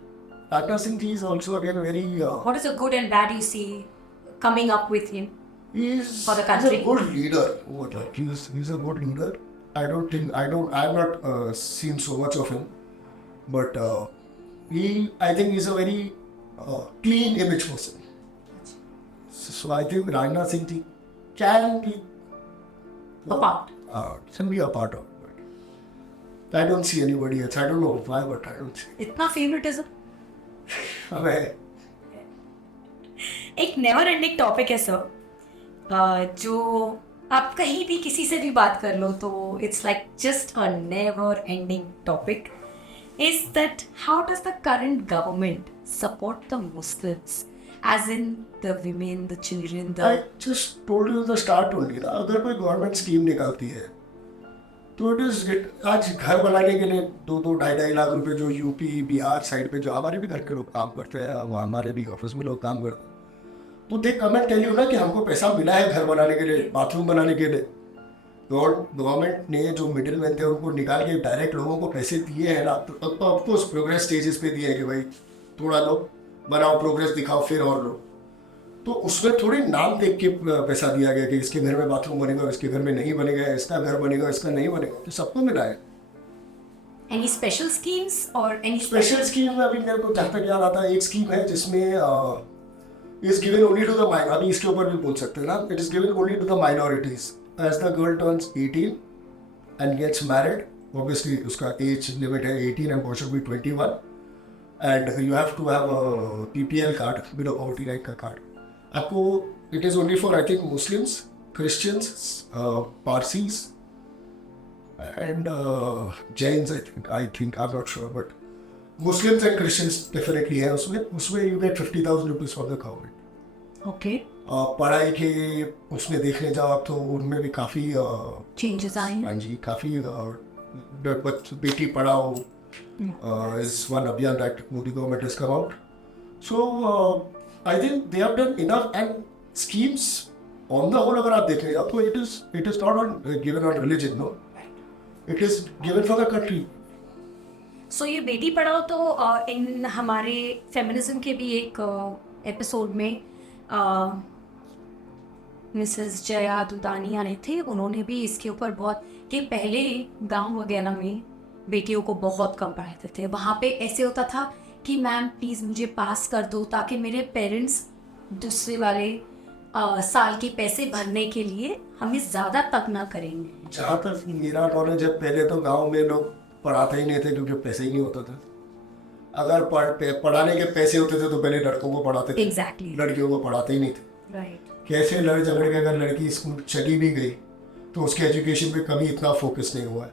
Rajnath Singh ji is also again very... What is the good and bad you see coming up with him? He's For the country. a good leader. He's a good leader. I've not seen so much of him, but I think he's a very clean image person. So I think Rajnath Singh ji can be A part. Can be a part of it. I don't see anybody else. I don't know why, but I don't see. इतना favoritism. अबे एक नेवर एंडिंग टॉपिक है सर, जो आप कहीं भी किसी से भी बात कर लो तो it's like just a never ending topic, is that how does the current government support the Muslims, as in the women, the children, I just told you the start only ना, अगर कोई गवर्नमेंट स्कीम निकालती है तो इट इज आज घर बनाने के लिए 2-2 लाख रुपए जो यूपी बिहार साइड पे जो हमारे भी घर के लोग काम करते हैं, हमारे भी ऑफिस में लोग काम करते हैं, तो दे कम एंड टेल यू ना कि हमको पैसा मिला है घर बनाने के लिए, बाथरूम बनाने के लिए. गवर्नमेंट ने जो मिडिल मैन थे उनको निकाल के डायरेक्ट लोगों को पैसे दिए हैं ना, तो ऑफकोर्स प्रोग्रेस स्टेजेस पे दिए हैं कि भाई थोड़ा लो, बनाओ, प्रोग्रेस दिखाओ, फिर और लो. तो उसमें थोड़ी नाम देख के पैसा दिया गया कि इसके घर में बाथरूम बनेगा, इसके घर में नहीं बनेगा, इसका घर बनेगा, इसका नहीं बनेगा, तो सबको मिला है. एनी स्पेशल स्कीम्स और एनी स्पेशल स्कीम में अभी मेरे को जहाँ तक याद आता है, एक स्कीम है जिसमें is given only to the minor. अभी इसके ऊपर भी बोल सकते हैं ना, it is given only to the minorities. As the girl turns 18 and gets married, obviously उसका age limit है 18 and boy should be 21, and you have to have a PPL card, below poverty line का card. आपको it is only for I think Muslims, Christians, Parsis, and Jains. I think I'm not sure, but Muslims and Christians definitely है उसमें you get 50,000 rupees from the government. Okay. पढ़ाई के उसमें देखने जाओ आप तो उनमें भी काफ़ी चेंजेस आए हैं. हाँ जी, काफ़ी बेटी पढ़ाओ इज वन अभियान that Modi government has come out. So I think they have done enough and schemes on the whole अगर आप देखें तो it is not on given on religion, no, it is given for the country. सो ये बेटी पढ़ाओ तो इन हमारे फेमिनिज्म के भी एक एपिसोड में मिसेस जया दुदानी आने थे, उन्होंने भी इसके ऊपर बहुत कि पहले गांव वगैरह में बेटियों को बहुत कम पढ़ाते थे. वहाँ पे ऐसे होता था कि मैम प्लीज़ मुझे पास कर दो ताकि मेरे पेरेंट्स दूसरे वाले साल के पैसे भरने के लिए हमें ज़्यादा तक ना करेंगे. जहाँ तक मेरा नॉलेज है, पहले तो गांव में लोग पढ़ाते ही नहीं थे क्योंकि पैसे ही नहीं होता था. अगर पढ़ाने के पैसे होते थे तो पहले लड़कों को पढ़ाते थे. Exactly. लड़कियों को पढ़ाते ही नहीं थे. Right. कैसे लड़ झगड़ के अगर लड़की स्कूल चली भी गई तो उसके एजुकेशन पे कभी इतना फोकस नहीं हुआ है.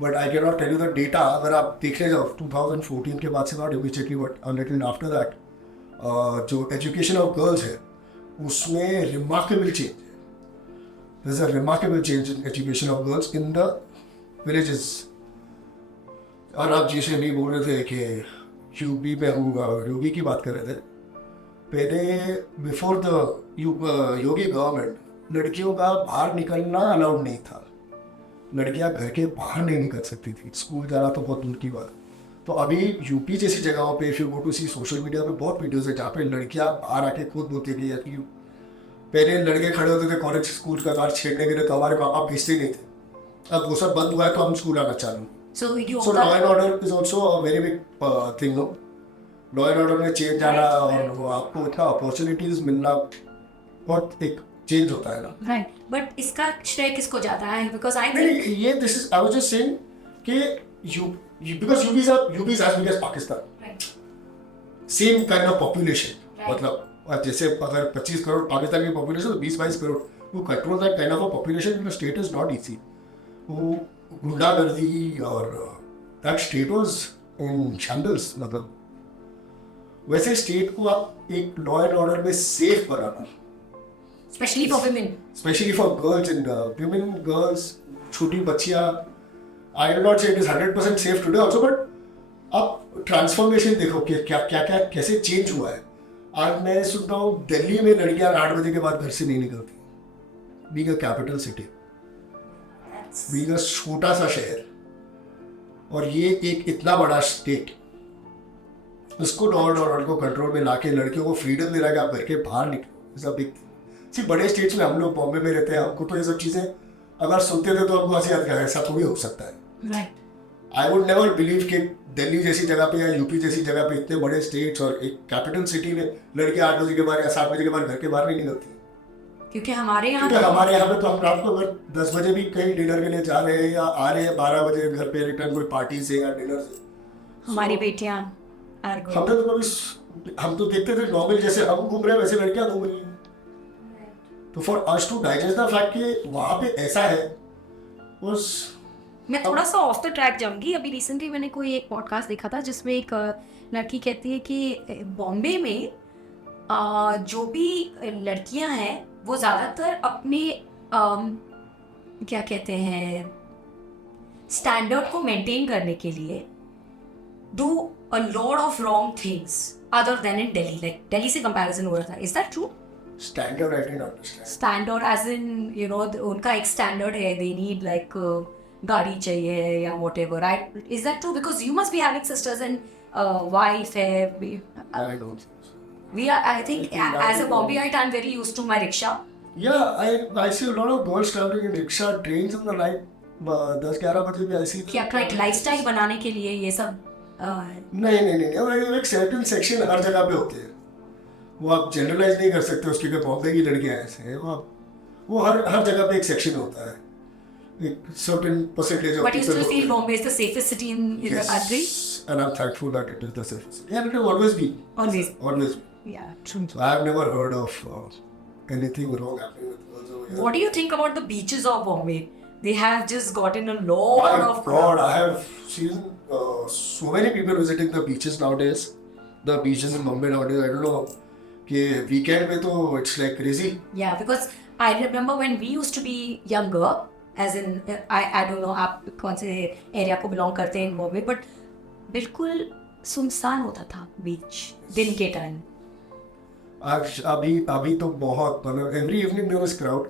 But I can not tell you the data. अगर आप देखने जाओ 2014 के बाद से not immediately but little after that जो एजुकेशन ऑफ गर्ल्स है उसमें रिमार्केबल चेंज है. There is a remarkable change in education of girls in the villages. और आप जैसे भी बोल रहे थे कि यूपी में योगी की बात कर रहे थे, पहले बिफोर द योगी गवर्नमेंट लड़कियों का बाहर निकलना अलाउड नहीं था. लड़कियां घर के बाहर नहीं निकल सकती थी. स्कूल जाना तो बहुत दूर की बात. तो अभी यूपी जैसी जगहों पे if you go to see social media पे बहुत वीडियोस है जहाँ पे लड़कियां बाहर आके खुद बोलती है कि पहले लड़के खड़े होते थे कॉलेज स्कूल का बाहर छेड़ने के लिए तो हमारे पापा भेजते नहीं थे. अब वो सब बंद हुआ है तो हम स्कूल आना चालू. So law and order is also a very big thing. No, law and order में चेंज आना और वो आपको इतना अपॉर्चुनिटीज मिलना बहुत एक चेंज होता है ना. राइट. बट इसका श्रेय किसको जाता है? बिकॉज आई नहीं, थिंक ये this is I was just saying कि because UP is as big as Pakistan. Same kind of population. मतलब जैसे अगर 25 करोड़ पाकिस्तान की पॉपुलेशन तो 20-22 करोड़ वो control that kind of a population in state is not easy. वो गुंडागर्दी और that state was in shambles. मतलब वैसे स्टेट को आप एक लॉ एंड ऑर्डर में safe banana, specially for women, specially for girls and women, girls, छोटी बच्चियां. आई विल नॉट से it is 100% safe today also, but आप ट्रांसफॉर्मेशन देखो कि क्या क्या क्या कैसे चेंज हुआ है. आज मैं सुनता हूँ दिल्ली में लड़कियां 8 बजे के बाद घर से नहीं निकलती. Being a capital city, being a छोटा सा शहर, और ये एक इतना बड़ा स्टेट, उसको लॉ एंड ऑर्डर को कंट्रोल में लाके लड़कियों को फ्रीडम दे रहा है कि आप घर के बाहर निकलो. इज अ बिग सिर्फ बड़े स्टेट्स में, हम लोग बॉम्बे में रहते हैं, हमको तो ये सब चीज़ें अगर सुनते थे तो हमको हंसी आती है. ऐसा थोड़ी हो सकता है. Right. I would never believe कि दिल्ली जैसी जगह पे या यूपी जैसी जगह पे इतने बड़े स्टेट्स और एक कैपिटल सिटी में लड़कियां 8 बजे के बाद या 7 बजे के बाद घर के बाहर नहीं निकलती. क्योंकि हमारे यहाँ पे तो हम रात को अगर 10 बजे भी कहीं डिनर के लिए जा रहे हैं या आ रहे हैं 12 बजे घर पे रिटर्न कोई पार्टी से या डिनर से, हमारी बेटियां हमने तो कभी हम तो देखते थे नॉर्मल जैसे हम घूम रहे हैं वैसे लड़कियां घूम रही हैं. तो for us to digest the fact कि वहाँ पे ऐसा है उस. मैं थोड़ा सा ऑफ द ट्रैक जाऊंगी. अभी रिसेंटली मैंने कोई एक पॉडकास्ट देखा था जिसमें एक लड़की कहती है कि बॉम्बे में जो भी लड़कियां हैं वो ज़्यादातर अपने क्या कहते हैं स्टैंडर्ड को मेंटेन करने के लिए do a lot of wrong things other than in Delhi. Like Delhi से कंपैरिजन हो रहा था. Is that true? Standard I don't understand. Standard as in you know उनका एक स्टैंडर्ड है. दे नीड लाइक गाड़ी चाहिए या whatever. Right? Is that true? Because you must be having sisters and wife है. I don't. We are, I think, as a Bombayite, I'm very used to my rickshaw. Yeah, I see a lot of girls traveling in rickshaw, trains in the night. 10-11 बजे भी ऐसी. क्या एक लाइफस्टाइल बनाने के लिए ये सब? नहीं. और एक सर्टेन सेक्शन हर जगह पे होते हैं. वो आप जनरलाइज नहीं कर सकते उसकी कि बॉम्बे की लड़कियां ऐसे हैं. वो हर जगह पे एक सेक्शन होता है. एक certain percentage of. But you still feel Bombay is the safest city in the country? And I'm thankful that it is the safest. Yeah, it will always be. Always. Yeah, true. So I have never heard of anything wrong happening with girls over here. What do you think about the beaches of Bombay? They have just gotten a lot of. God, I have seen so many people visiting the beaches nowadays. The beaches in Bombay nowadays, I don't know. कि weekend में तो it's like crazy. Yeah, because I remember when we used to be younger, as in I don't know आप कौन से एरिया को बिलोंग करते हैं बॉम्बे, बट बिल्कुल सुनसान होता था बीच दिन के टाइम. आज अभी तो बहुत मतलब every evening there was crowd,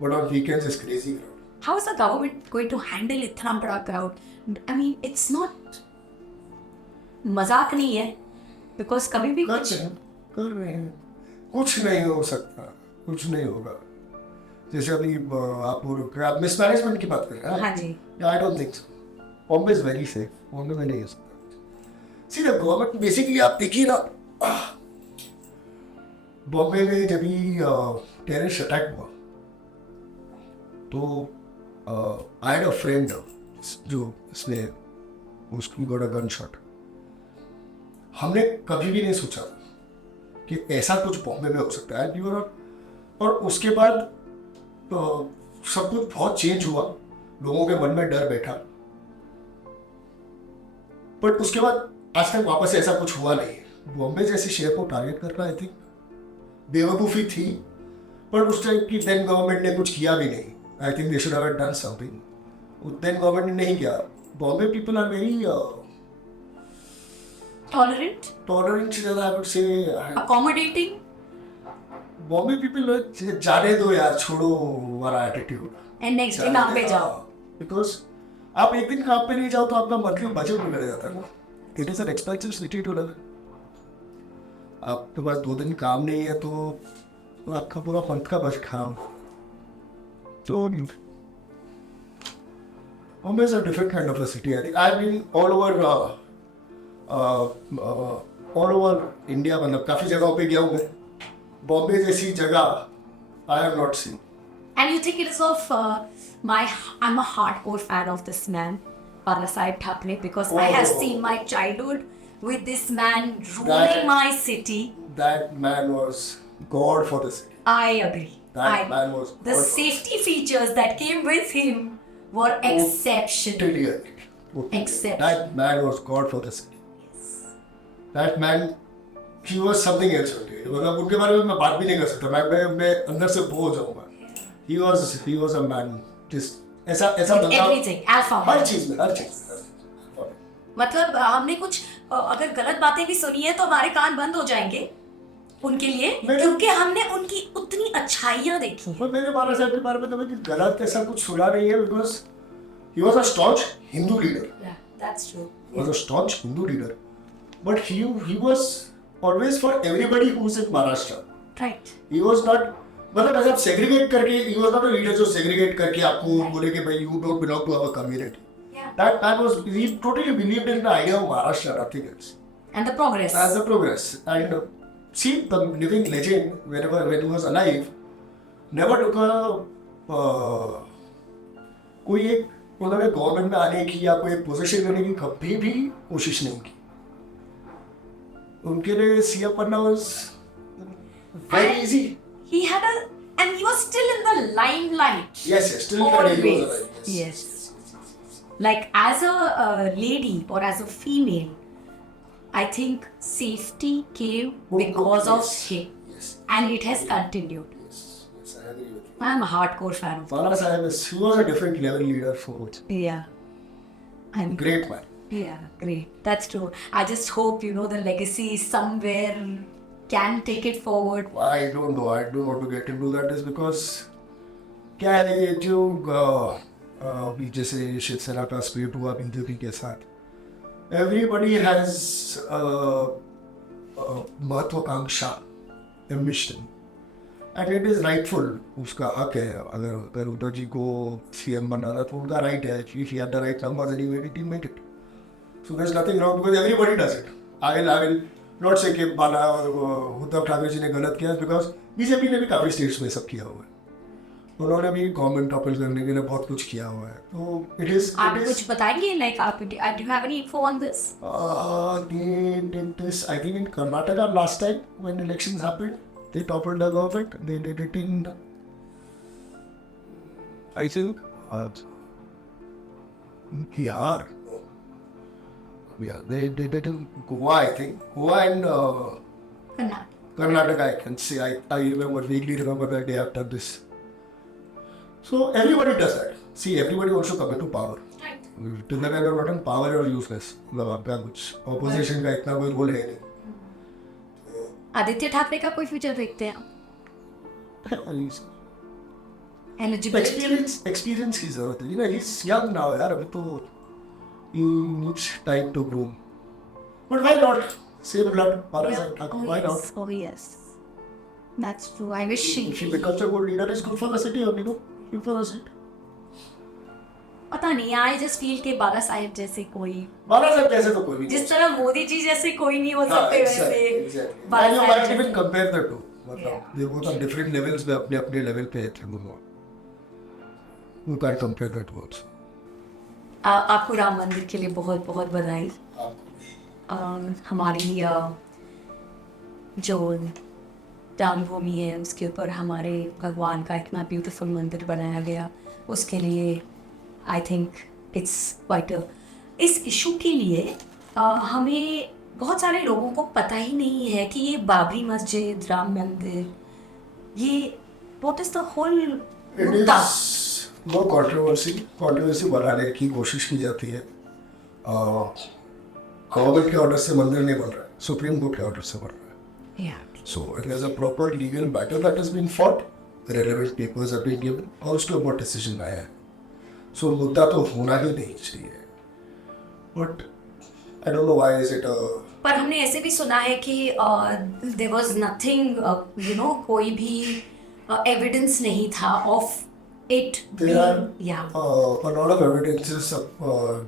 but on weekends is crazy crowd. How is the government going to handle इतना बड़ा crowd? I mean, it's not मजाक नहीं है, because कभी भी कर रहे हैं, कुछ नहीं हो सकता, कुछ नहीं होगा. जैसे अभी आप मिसमैनेजमेंट की बात कर रहे हैं. हाँ जी. I don't think so. Bombay is very safe. Bombay में नहीं हो सकता. See the government basically आप देखिए ना, बॉम्बे में जब भी टेररिस्ट अटैक हुआ तो आई हैड अ फ्रेंड जो इसने उसकी गॉट अ गन शॉट. हमने कभी भी नहीं सोचा कि ऐसा कुछ बॉम्बे में हो सकता है. और उसके बाद सब कुछ बहुत चेंज हुआ, लोगों के मन में डर बैठा, बट उसके बाद आज तक वापस ऐसा कुछ हुआ नहीं. बॉम्बे जैसे शहर को टारगेट करना आई थिंक बेवकूफ़ी थी, पर उस टाइम की देन गवर्नमेंट ने कुछ किया भी नहीं. I think they should have done something. Then government ने नहीं किया. Bombay people are very tolerant ज़्यादा, I would say accommodating. Bombay people जाने दो यार, छोड़ो हमारा एटीट्यूड, And next day काम पे जाओ. बिकॉज आप एक दिन काम पे नहीं जाओ तो आपका मंथली बजट बिगड़ जाता है ना. It is an expensive city to live. आपके पास 2 दिन काम नहीं है तो आपका पूरा मंथ का बजट खराब. तो Bombay is a different kind of a city. I think I've been all over India. मतलब काफी जगहों पे गया हूँ मैं. बॉम्बे जैसी जगह I have not seen. And you think it is of I'm a hardcore fan of this man, Parasite Thapne, because I have seen my childhood with this man ruling my city. That man was God for the city. I agree. That man was the God safety features that came with him were exceptional. Totally agree. Exceptional. That man was God for the city. That man, he was something else. मतलब उनके बारे में मैं बात भी नहीं कर सकता. मैं अंदर से बोझ जाऊंगा. He was a man. Just ऐसा बंदा. Everything. Alpha. हर चीज में. मतलब हमने कुछ अगर गलत बातें भी सुनी है तो हमारे कान बंद हो जाएंगे उनके लिए, क्योंकि हमने उनकी उतनी अच्छाइयाँ देखी हैं. मेरे बाबा साहब के बारे में तो गलत ऐसा कुछ सुना नहीं है, because he was a staunch Hindu leader. Yeah, that's true. He was a staunch Hindu leader, but he was always for everybody who's in Maharashtra. Right. He was not, मतलब ऐसा segregate करके, he was not a leader जो segregate करके आपको बोले कि भाई you don't belong to our community. Yeah. That man was, he totally believed in the idea of Maharashtra, nothing else. And the progress. As the progress. And see, the living legend, when he was alive, never took a कोई एक मतलब गवर्नमेंट में आने की या कोई पोजीशन करने की कभी भी कोशिश नहीं की. उनके लिए सीएम बनना was very easy. And he was still in the limelight. Yes, still in the limelight. Yes. Like as a lady or as a female, I think safety came because of him. Yes. And it has continued. Yes, I agree with you. I'm a hardcore fan of him. Bala Sahib, he was a different level leader for it. Yeah. And Great man. yeah, great. That's true. I just hope, the legacy somewhere can take it forward. I don't know. I don't want to get into that is because क्या है ये जो जैसे शिवसेना का स्प्लिट हुआ बीजेपी के साथ, everybody has महत्वाकांक्षा, ambition, and it is rightful. उसका हक है. अगर उद्धव जी को सीएम बनाना तो उनका राइट है. If he had the right numbers and he made it, he made it. So there's nothing wrong because everybody does it. I will not say कि बाला उद्धव ठाकरे जी ने गलत किया, because बीजेपी ने भी काफी स्टेट्स में सब किया हुआ है. उन्होंने भी गवर्नमेंट टॉपल करने के लिए बहुत कुछ किया हुआ है. तो it is. आप कुछ बताएंगे? Like, do you have any info on this? They did this, I think, in Karnataka last time when elections happened. They toppled the government. They did it in, I think, Bihar. Yeah, they did it in Goa, I think. Goa and Karnataka, I can say. I vaguely remember that they have done this. So everybody does that. See, everybody wants to come into power. Right. Till the time you're not in power, you're useless. मतलब आपका कुछ opposition का इतना कोई रोल है नहीं. आदित्य ठाकरे का कोई फ्यूचर देखते हैं आप? एलिजिबिलिटी एक्सपीरियंस की जरूरत है, ही इज यंग नाउ यार, अभी तो he needs time to groom, but why not same blood, why not? Oh yes, that's true. I wish If he becomes a good leader, it's good for the city only, no? Good for the city. पता नहीं, आई जस्ट फील के बाला साहेब जैसे कोई, बाला साहब जैसे तो कोई भी जिस तरह मोदी जी जैसे कोई नहीं हो सकते वैसे बाला साहब might even compare the two, मतलब they both are different levels पे अपने अपने लेवल पे थे दोनों, you can't compare the two also. आपको राम मंदिर के लिए बहुत बहुत बधाई। हमारी जो रामभूमि है उसके ऊपर हमारे भगवान का इतना ब्यूटीफुल मंदिर बनाया गया, उसके लिए आई थिंक इट्स क्वाइट इस इशू के लिए हमें बहुत सारे लोगों को पता ही नहीं है कि ये बाबरी मस्जिद, राम मंदिर, ये व्हाट इज द होल मुद्दा। वो कंट्रोवर्सी बढ़ाने की कोशिश की जाती है। गवर्नमेंट के ऑर्डर से मंदिर नहीं बन रहा है, सुप्रीम कोर्ट के ऑर्डर से बन रहा है। So it is a proper legal battle that has been fought, relevant papers have been given और उसके ऊपर डिसीजन आया है। सो मुद्दा तो होना ही नहीं चाहिए, but I don't know why is it पर हमने ऐसे भी सुना है कि there was nothing, you know, कोई भी एविडेंस नहीं था of it there being, are a lot of evidences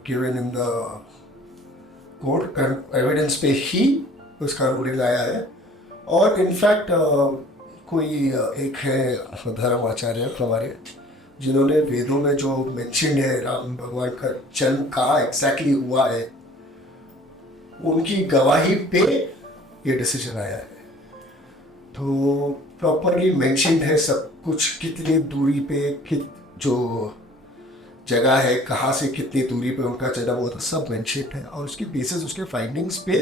given in the court, and evidence पे ही उसका रूलिंग आया है। और इनफैक्ट कोई एक है धर्म आचार्य हमारे, जिन्होंने वेदों में जो मेंशन है राम भगवान का जन्म कहाँ एग्जैक्टली हुआ है, उनकी गवाही पे ये डिसीजन आया है। तो प्रॉपरली मेंशन है सब कुछ, कितनी दूरी पे जो जगह है, कहाँ से कितनी दूरी पे उनका जन्म हुआ था, सब मेंशन है और उसकी बेसिस उसके फाइंडिंग्स पे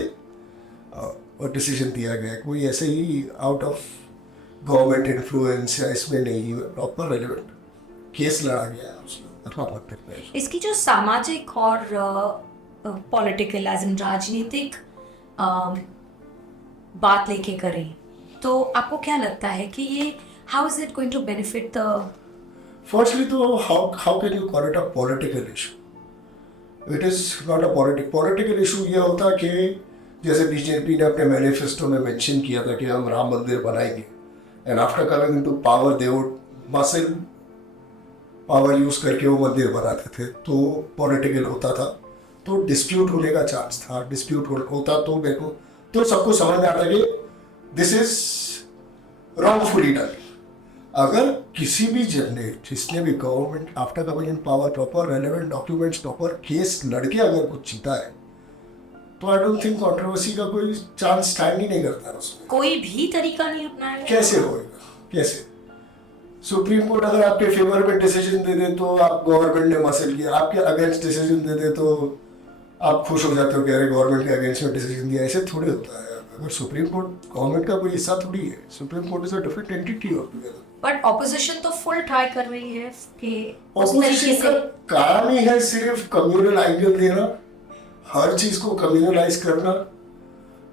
और डिसीजन दिया गया है। कोई ऐसे ही आउट ऑफ गवर्नमेंट इन्फ्लुएंस या इसमें नहीं, प्रॉपर रेलेवेंट केस लड़ा गया है। इसकी जो सामाजिक और पॉलिटिकल एज इन राजनीतिक बात लेके करें तो आपको क्या लगता है कि ये how is it going to benefit the? Firstly तो how can you call it a political issue? It is not a political issue. ये होता कि जैसे बीजेपी ने अपने मैनिफेस्टो में मेंशन किया था कि हम राम मंदिर बनाएंगे, and after coming into power they would muscle power use करके वो मंदिर बनाते थे, तो पॉलिटिकल होता था, तो डिस्प्यूट होने का चांस था। डिस्प्यूट होता तो मेरे को तो सबको समझ में आता कि दिस इज wrongfully done। अगर किसी भी जिसने भी government after coming in power proper relevant documents proper case लड़के अगर कुछ जीता है, तो आई डोंट थिंक कंट्रोवर्सी का कोई चांस स्टैंड ही नहीं करता है उसमें। कोई भी तरीका नहीं अपनाया कैसे होएगा? कैसे? सुप्रीम कोर्ट अगर आपके फेवर में डिसीजन दे दे तो आप गवर्नमेंट ने मसल किया, आपके अगेंस्ट डिसीजन दे दे तो आप खुश हो जाते हो कि अरे गवर्नमेंट के अगेंस्ट में डिसीजन दिया। ऐसे थोड़े होता है। अगर सुप्रीम कोर्ट गवर्नमेंट का कोई हिस्सा थोड़ी है, supreme court is a different entity altogether. But opposition तो फुल ट्राई कर रही है कि ऑपोजिशन का काम ही है सिर्फ कम्युनल आइडियल देना, हर चीज को कम्युनलाइज करना,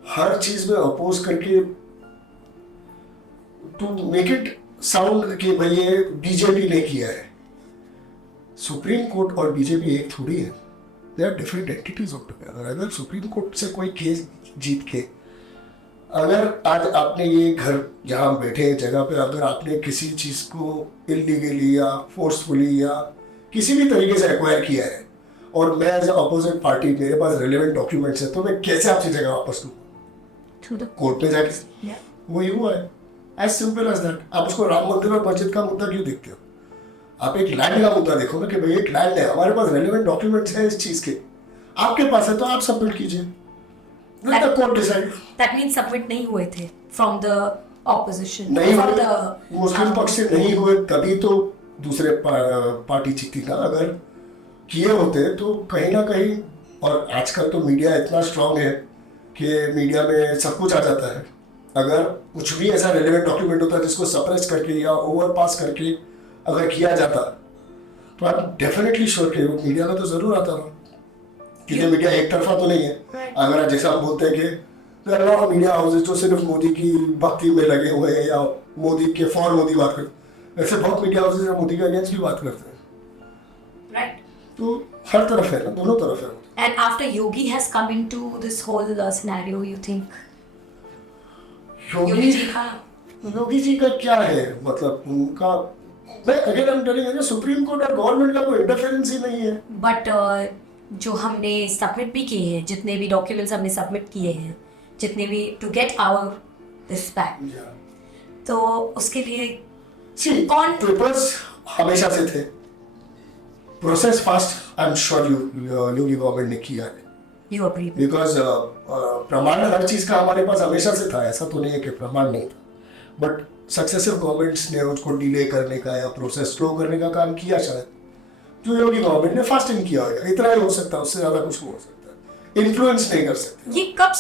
हर चीज में अपोज करके टू मेक इट साउंड कि भाई ये बीजेपी ने किया है। सुप्रीम कोर्ट और बीजेपी एक थोड़ी है, they are different entities altogether. अगर सुप्रीम कोर्ट से कोई केस जीत के, अगर आज आपने ये घर जहाँ बैठे जगह पे अगर आपने किसी चीज़ को इलीगली या फोर्सफुली या किसी भी तरीके से एक्वायर किया है और मैं एज अपोजिट पार्टी मेरे पास रिलेवेंट डॉक्यूमेंट्स है, तो मैं कैसे आपकी जगह वापस लूँ? कोर्ट में जाके वही हुआ है। As simple as that. आप उसको राम मंदिर और मस्जिद का मुद्दा क्यों देखते हो? आप एक लैंड का मुद्दा देखो ना कि भाई एक लैंड है, हमारे पास रेलेवेंट डॉक्यूमेंट्स है इस चीज़ के, आपके पास है तो आप सबमिट कीजिए। That means सबमिट नहीं हुए थे from the opposition, नहीं from हुए, the मुस्लिम पक्ष से नहीं हुए, तभी तो दूसरे पार्टी जीती ना। अगर किए होते तो कहीं ना कहीं, और आजकल तो मीडिया इतना स्ट्रांग है कि मीडिया में सब कुछ आ जाता है। अगर कुछ भी ऐसा रेलेवेंट डॉक्यूमेंट होता जिसको सप्रेस करके या ओवर पास करके अगर किया जाता, तो आप डेफिनेटली श्योर कि मीडिया में तो जरूर आता था। क्योंकि मीडिया एक तरफा तो नहीं है। अगर जैसा आप बोलते हैं कि there are lot of media houses जो सिर्फ मोदी की भक्ति में लगे हुए हैं या मोदी के फॉर मोदी बात करते हैं। ऐसे बहुत मीडिया हाउसेस हैं मोदी के अगेंस्ट भी बात करते हैं। Right. तो हर तरफ है ना, दोनों तरफ है। And after Yogi has come into this whole scenario, you think Yogi ji का योगी जी का क्या है, मतलब उनका, मैं again I am telling you, supreme court और गवर्नमेंट का कोई इंटरफेरेंस ही नहीं है। बट जो हमने सबमिट भी किए हैं, जितने भी डॉक्यूमेंट्स हमने सबमिट किए हैं, जितने भी to get our this back, तो उसके लिए कौन पेपर्स हमेशा से थे, process fast I am sure Yogi government ने किया है, यू अग्री? बिकॉज प्रमाण हर चीज का हमारे पास हमेशा से था, ऐसा तो नहीं है कि प्रमाण नहीं था, बट सक्सेसिव गवर्नमेंट्स ने उसको डिले करने का या प्रोसेस स्लो करने का काम किया शायद, जो योगी गवर्नमेंट ने फास्टिंग किया होगा, इतना ही हो सकता है, उससे ज्यादा कुछ नहीं हो सकता, इन्फ्लुएंस नहीं कर सकते। ये कब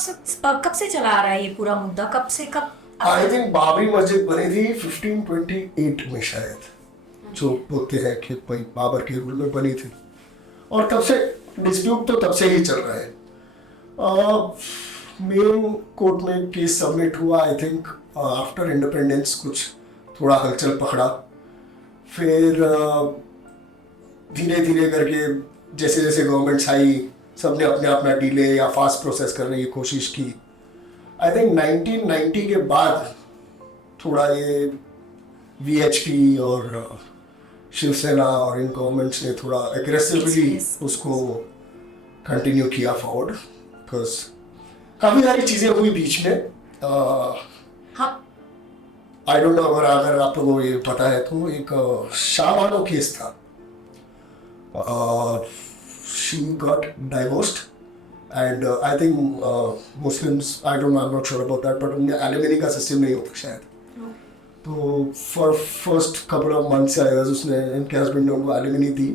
से चला आ रहा है ये पूरा मुद्दा, कब आई थिंक बाबरी मस्जिद बनी थी 1528 में शायद, जो बोलते हैं कि भाई बाबर के रूल में बनी थी, और तब से डिस्प्यूट तो तब से ही चल रहा है। मेन कोर्ट में केस सबमिट हुआ आई थिंक आफ्टर इंडिपेंडेंस, कुछ थोड़ा हलचल पकड़ा, फिर धीरे धीरे करके जैसे जैसे गवर्नमेंट्स आई, सबने अपने अपना डिले या फास्ट प्रोसेस करने की कोशिश की। आई थिंक 1990 के बाद थोड़ा ये वीएचपी और शिवसेना और इन गवर्नमेंट्स ने थोड़ा एग्रेसिवली उसको कंटिन्यू किया फॉरवर्ड, बिकॉज काफ़ी सारी चीज़ें हुई बीच में। आई डोंट नो अगर आप लोगों को ये पता है तो एक शाहबानो केस था, she got divorced and I think Muslims, I don't no, I am not sure about that, but उनके एलिमनी का सिस्टम नहीं होता शायद, तो for first couple of months उसने इनके हस्बैंड ने उनको एलिमनी दी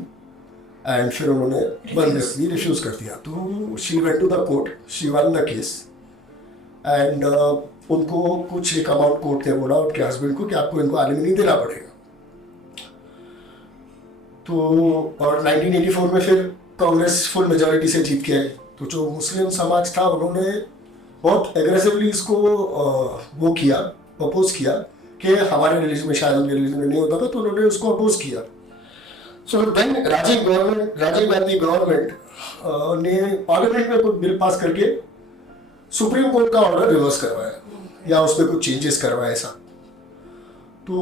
एंड फिर उन्होंने बंद रिफ्यूज़ कर दिया, तो she went to the court, she won the case and उनको कुछ एक अमाउंट कोर्ट ने बोला उनके हस्बैंड को कि आपको इनको एलिमनी देना पड़ेगा। तो और 1984 में फिर कांग्रेस फुल मेजॉरिटी से जीत के आई, तो जो मुस्लिम समाज था उन्होंने बहुत एग्रेसिवली इसको वो किया, अपोज किया कि हमारे रिलीजन में, शायद उनके रिलीजन में नहीं होता था, तो उन्होंने उसको अपोज किया। So then Rajiv Gandhi government ने पार्लियामेंट में कोई बिल पास करके सुप्रीम कोर्ट का ऑर्डर रिवर्स करवाया या उस पर कुछ चेंजेस करवाए ऐसा, तो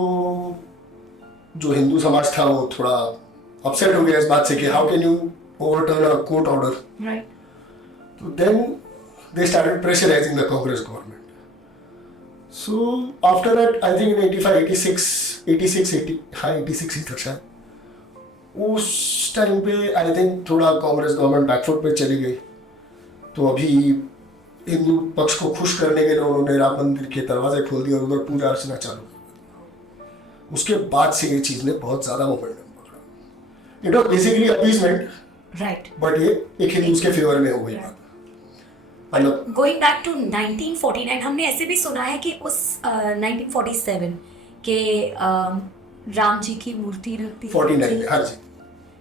जो हिंदू समाज था वो थोड़ा अपसेट हो गया इस बात से कि how can you overturn a court order, right? तो then they started pressurising the Congress government. So after that I think in 86 ही था शायद, उस टाइम पे आई थिंक थोड़ा कांग्रेस गवर्नमेंट बैकफुट पे चली गई, तो अभी हिंदू पक्ष को खुश करने के लिए उन्होंने राम मंदिर के दरवाजे खोल दिए और उधर पूजा अर्चना चालू। उसके बाद से ये चीज ने बहुत ज्यादा मोमेंटम पकड़ा। It was basically appeasement, right, but ये एक हिंदूज के फेवर में हो गई बात। मतलब गोइंग बैक टू 1949, हमने ऐसे भी सुना है कि उस 1947 के राम जी की मूर्ति रखती 49 हाँ जी,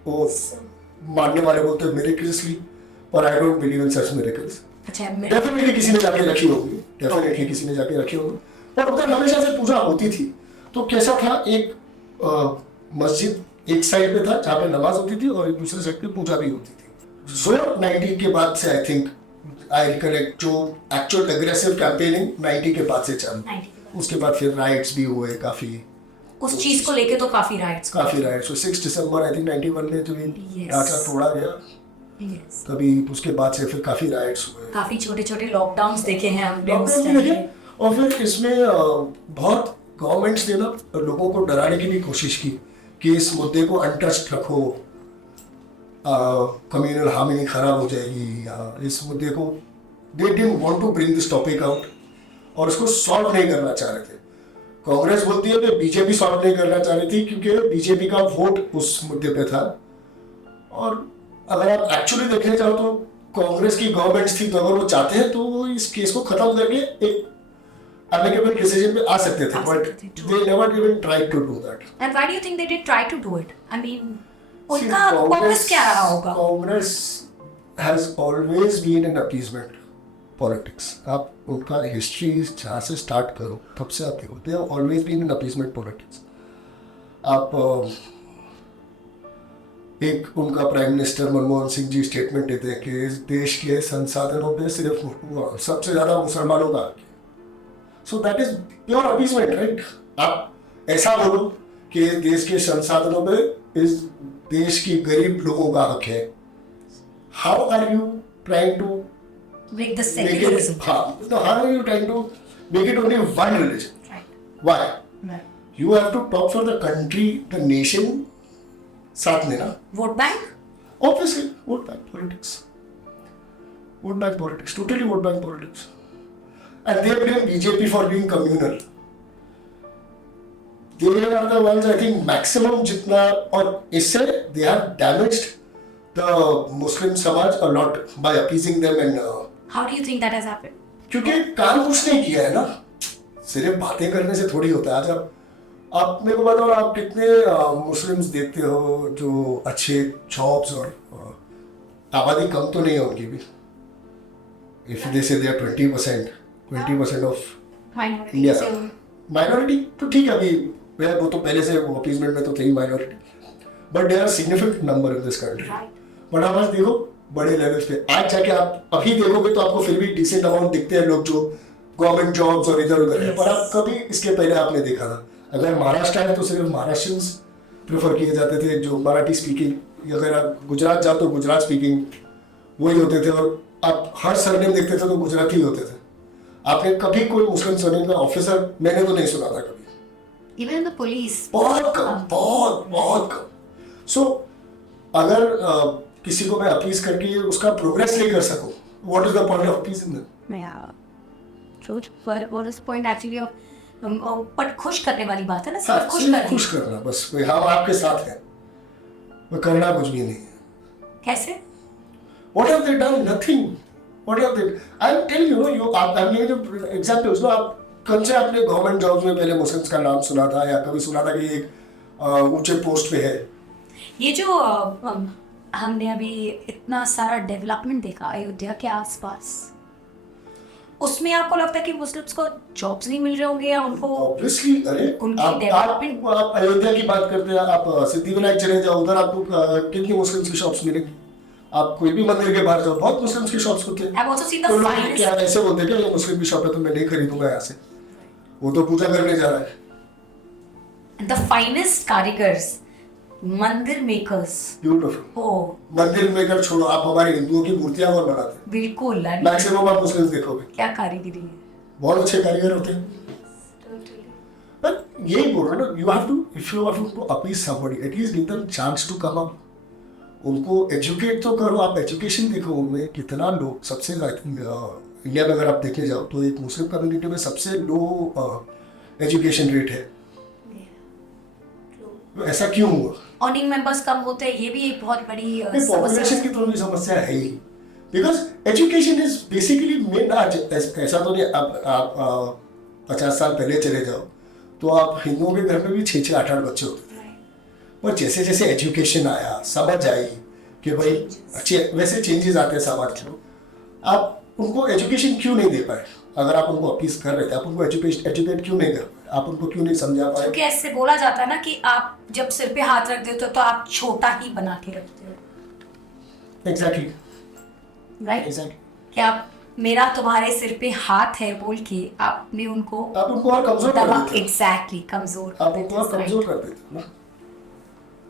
वो मानने वाले बोलते हैं मिरेकल्सली, पर I don't believe in such miracles. अच्छा, डेफिनेटली किसी ने जाके रखी होगी, डेफिनेटली किसी ने जाके रखी होगी, पर उधर हमेशा से पूजा होती थी। तो कैसा था, एक मस्जिद एक साइड पे था जहाँ पे नमाज होती थी और एक दूसरे साइड पे पूजा भी होती थी। सो 90 के बाद से आई थिंक आई रिकलेक्ट जो एक्चुअल एग्रेसिव कैंपेनिंग 90 के बाद से चल, उसके बाद फिर राइट्स भी हुए काफी, उस चीज को लेके तो काफी राइट्स। 6 दिसंबर आई थिंक 91 में जो ढांचा तोड़ा गया, तभी उसके बाद से फिर काफी राइट्स हुए, काफी छोटे छोटे लॉकडाउन्स देखे हैं हमने उस टाइम। और फिर इसमें बहुत गवर्नमेंट्स ने ना लोगों को डराने की भी कोशिश की कि इस मुद्दे को अनटच्ड रखो, कम्युनल हार्मनी खराब हो जाएगी, या इस मुद्दे को they didn't want to bring this topic out और इसको सॉल्व नहीं करना चाह रहे थे। कांग्रेस बोलती है कि बीजेपी सॉल्व नहीं करना चाह रही थी क्योंकि बीजेपी का वोट उस मुद्दे पे था, और अगर आप एक्चुअली देखने जाओ तो कांग्रेस की गवर्नमेंट्स थी, तो अगर वो चाहते हैं तो वो इस केस को खत्म करके एक amicable decision पे आ सकते थे, but they never even tried to do that. And why do you think they did try to do it? I mean, उनका purpose क्या रहा होगा? Congress has always been an appeasement. Politics, आप उनका हिस्ट्री जहाँ से स्टार्ट करो तब से आप देखो, they have always been in appeasement politics. आप एक उनका prime minister Manmohan Singh ji statement देते हैं कि इस देश के संसाधनों पे सिर्फ सबसे ज़्यादा मुसलमानों का हक है. सो that is pure appeasement, right. आप ऐसा बोलो कि देश के संसाधनों पे इस देश की गरीब लोगों का हक है. How are you trying to Break the make it? secularism. So how are you trying to make it only one religion? Right. Why? Right. You have to talk for the country, the nation. साथ में ना. Vote bank? Obviously, vote bank politics. Vote bank politics. Totally vote bank politics. And they blame BJP for being communal. They are the ones, I think, maximum जितना, और इससे they have damaged the Muslim Samaj a lot by appeasing them and. How do you think that has happened? क्योंकि काम कुछ नहीं किया है ना, सिर्फ बातें करने से थोड़ी होता है. आज आप मेरे को बताओ, आप कितने मुस्लिम्स देखते हो जो अच्छे जॉब्स, और आबादी कम तो नहीं है उनकी भी. If they say they are 20% of India minority, तो ठीक है. अभी वो तो पहले से अपीसमेंट में तो थे ही minority, but they are significant number in this country. But आप आज देखो बड़े लेवल्स पे, आज जाके आप अभी देखोगे तो आपको फिर भी डिसेंट अमाउंट दिखते हैं लोग जो गवर्नमेंट जॉब्स और इधर उधर है. पर आप कभी इसके पहले आपने देखा था, अगर महाराष्ट्र है तो सिर्फ महाराष्ट्रियंस प्रेफर किए जाते थे जो मराठी स्पीकिंग. अगर आप गुजरात जाओ तो गुजरात स्पीकिंग वही होते थे, और आप हर सरनेम देखते थे तो गुजराती होते थे. आपने कभी कोई मुस्लिम सरनेम का ऑफिसर मैंने तो नहीं सुना था कभी. Even the police. बहुत कम, बहुत कम. सो अगर किसी को मैं अपीज करके उसका प्रोग्रेस नहीं कर सकूं, what is the point of peace in that? Yeah. True. But what is the point actually of? but खुश करने वाली बात है ना, सिर्फ खुश करना बस. कोई हम आपके साथ हैं, वो करना कुछ भी नहीं है. कैसे? What have they done? Nothing. What have they? I'm telling you, you आपने जो एग्जाम्पल्स ना, आप कल से आपने गवर्नमेंट जॉब्स में पहले मुस्लिम्स का नाम सुना था या कभी सुना था कि एक ऊंचे पोस्ट पे है? ये जो हमने अभी इतना सारा डेवलपमेंट देखा अयोध्या के आसपास, उसमें आपको लगता है कि मुस्लिम्स को जॉब्स नहीं मिल रहे होंगे या उनको? ऑब्वियसली. अरे आप अयोध्या की बात करते हैं, आप सिद्धिविनायक चले जाओ, उधर आपको कितनी मुस्लिम्स की शॉप्स मिलेंगी. आप कोई भी मंदिर के बाहर जाओ, बहुत मुस्लिम्स की शॉप्स होती हैं. तो लोग क्या ऐसे बोलते हैं कि ये मुस्लिम की शॉप है तो मैं नहीं खरीदूंगा यहाँ से, वो तो पूजा करने जा रहा है. द फाइनेस्ट कारीगर्स, मंदिर मेकर्स. ब्यूटीफुल. ओह, मंदिर मेकर छोड़ो, आप हमारे हिंदुओं की मूर्तियां और बनाते हैं. बिल्कुल. मैक्सिमम आप मुस्लिम्स देखोगे, क्या कारीगरी है. बहुत अच्छे कारीगर होते हैं. पर यही बोल रहा हूँ ना, you have to, if you have to appease somebody, at least give them chance to come up. उनको एजुकेट तो करो. आप एजुकेशन देखो, उनमें कितना लोग, सबसे इंडिया में अगर आप देखे जाओ तो एक मुस्लिम कम्युनिटी में सबसे लो एजुकेशन रेट है. ऐसा क्यों हुआ? अर्निंग मेंबर्स कम होते हैं, ये भी एक बहुत बड़ी पॉपुलेशन की तो भी समस्या है ही. Because education is basically main. आज ऐसा तो नहीं, आप 50 साल पहले चले जाओ तो आप हिंदुओं के घर में भी 6-6, 8-8 बच्चे होते थे. पर जैसे जैसे एजुकेशन आया, समझ आई कि भाई अच्छे वैसे चेंजेस आते हैं समाज में, आप उनको एजुकेशन क्यों नहीं दे पाए? अगर आप उनको अपीज कर रहे थे, आप उनको एजुकेट क्यों नहीं कर पाए? आप उनको क्यों नहीं समझा पाए? क्योंकि ऐसे बोला जाता है ना कि आप जब सिर पे हाथ रख देते हो तो आप छोटा ही बना के रखते हो. एग्जैक्टली. राइट. कि आप, मेरा तुम्हारे सिर पे हाथ है बोल के आपने उनको और कमजोर कर देते. एग्जैक्टली, कमजोर. आप उनको और कमजोर कर देते ना.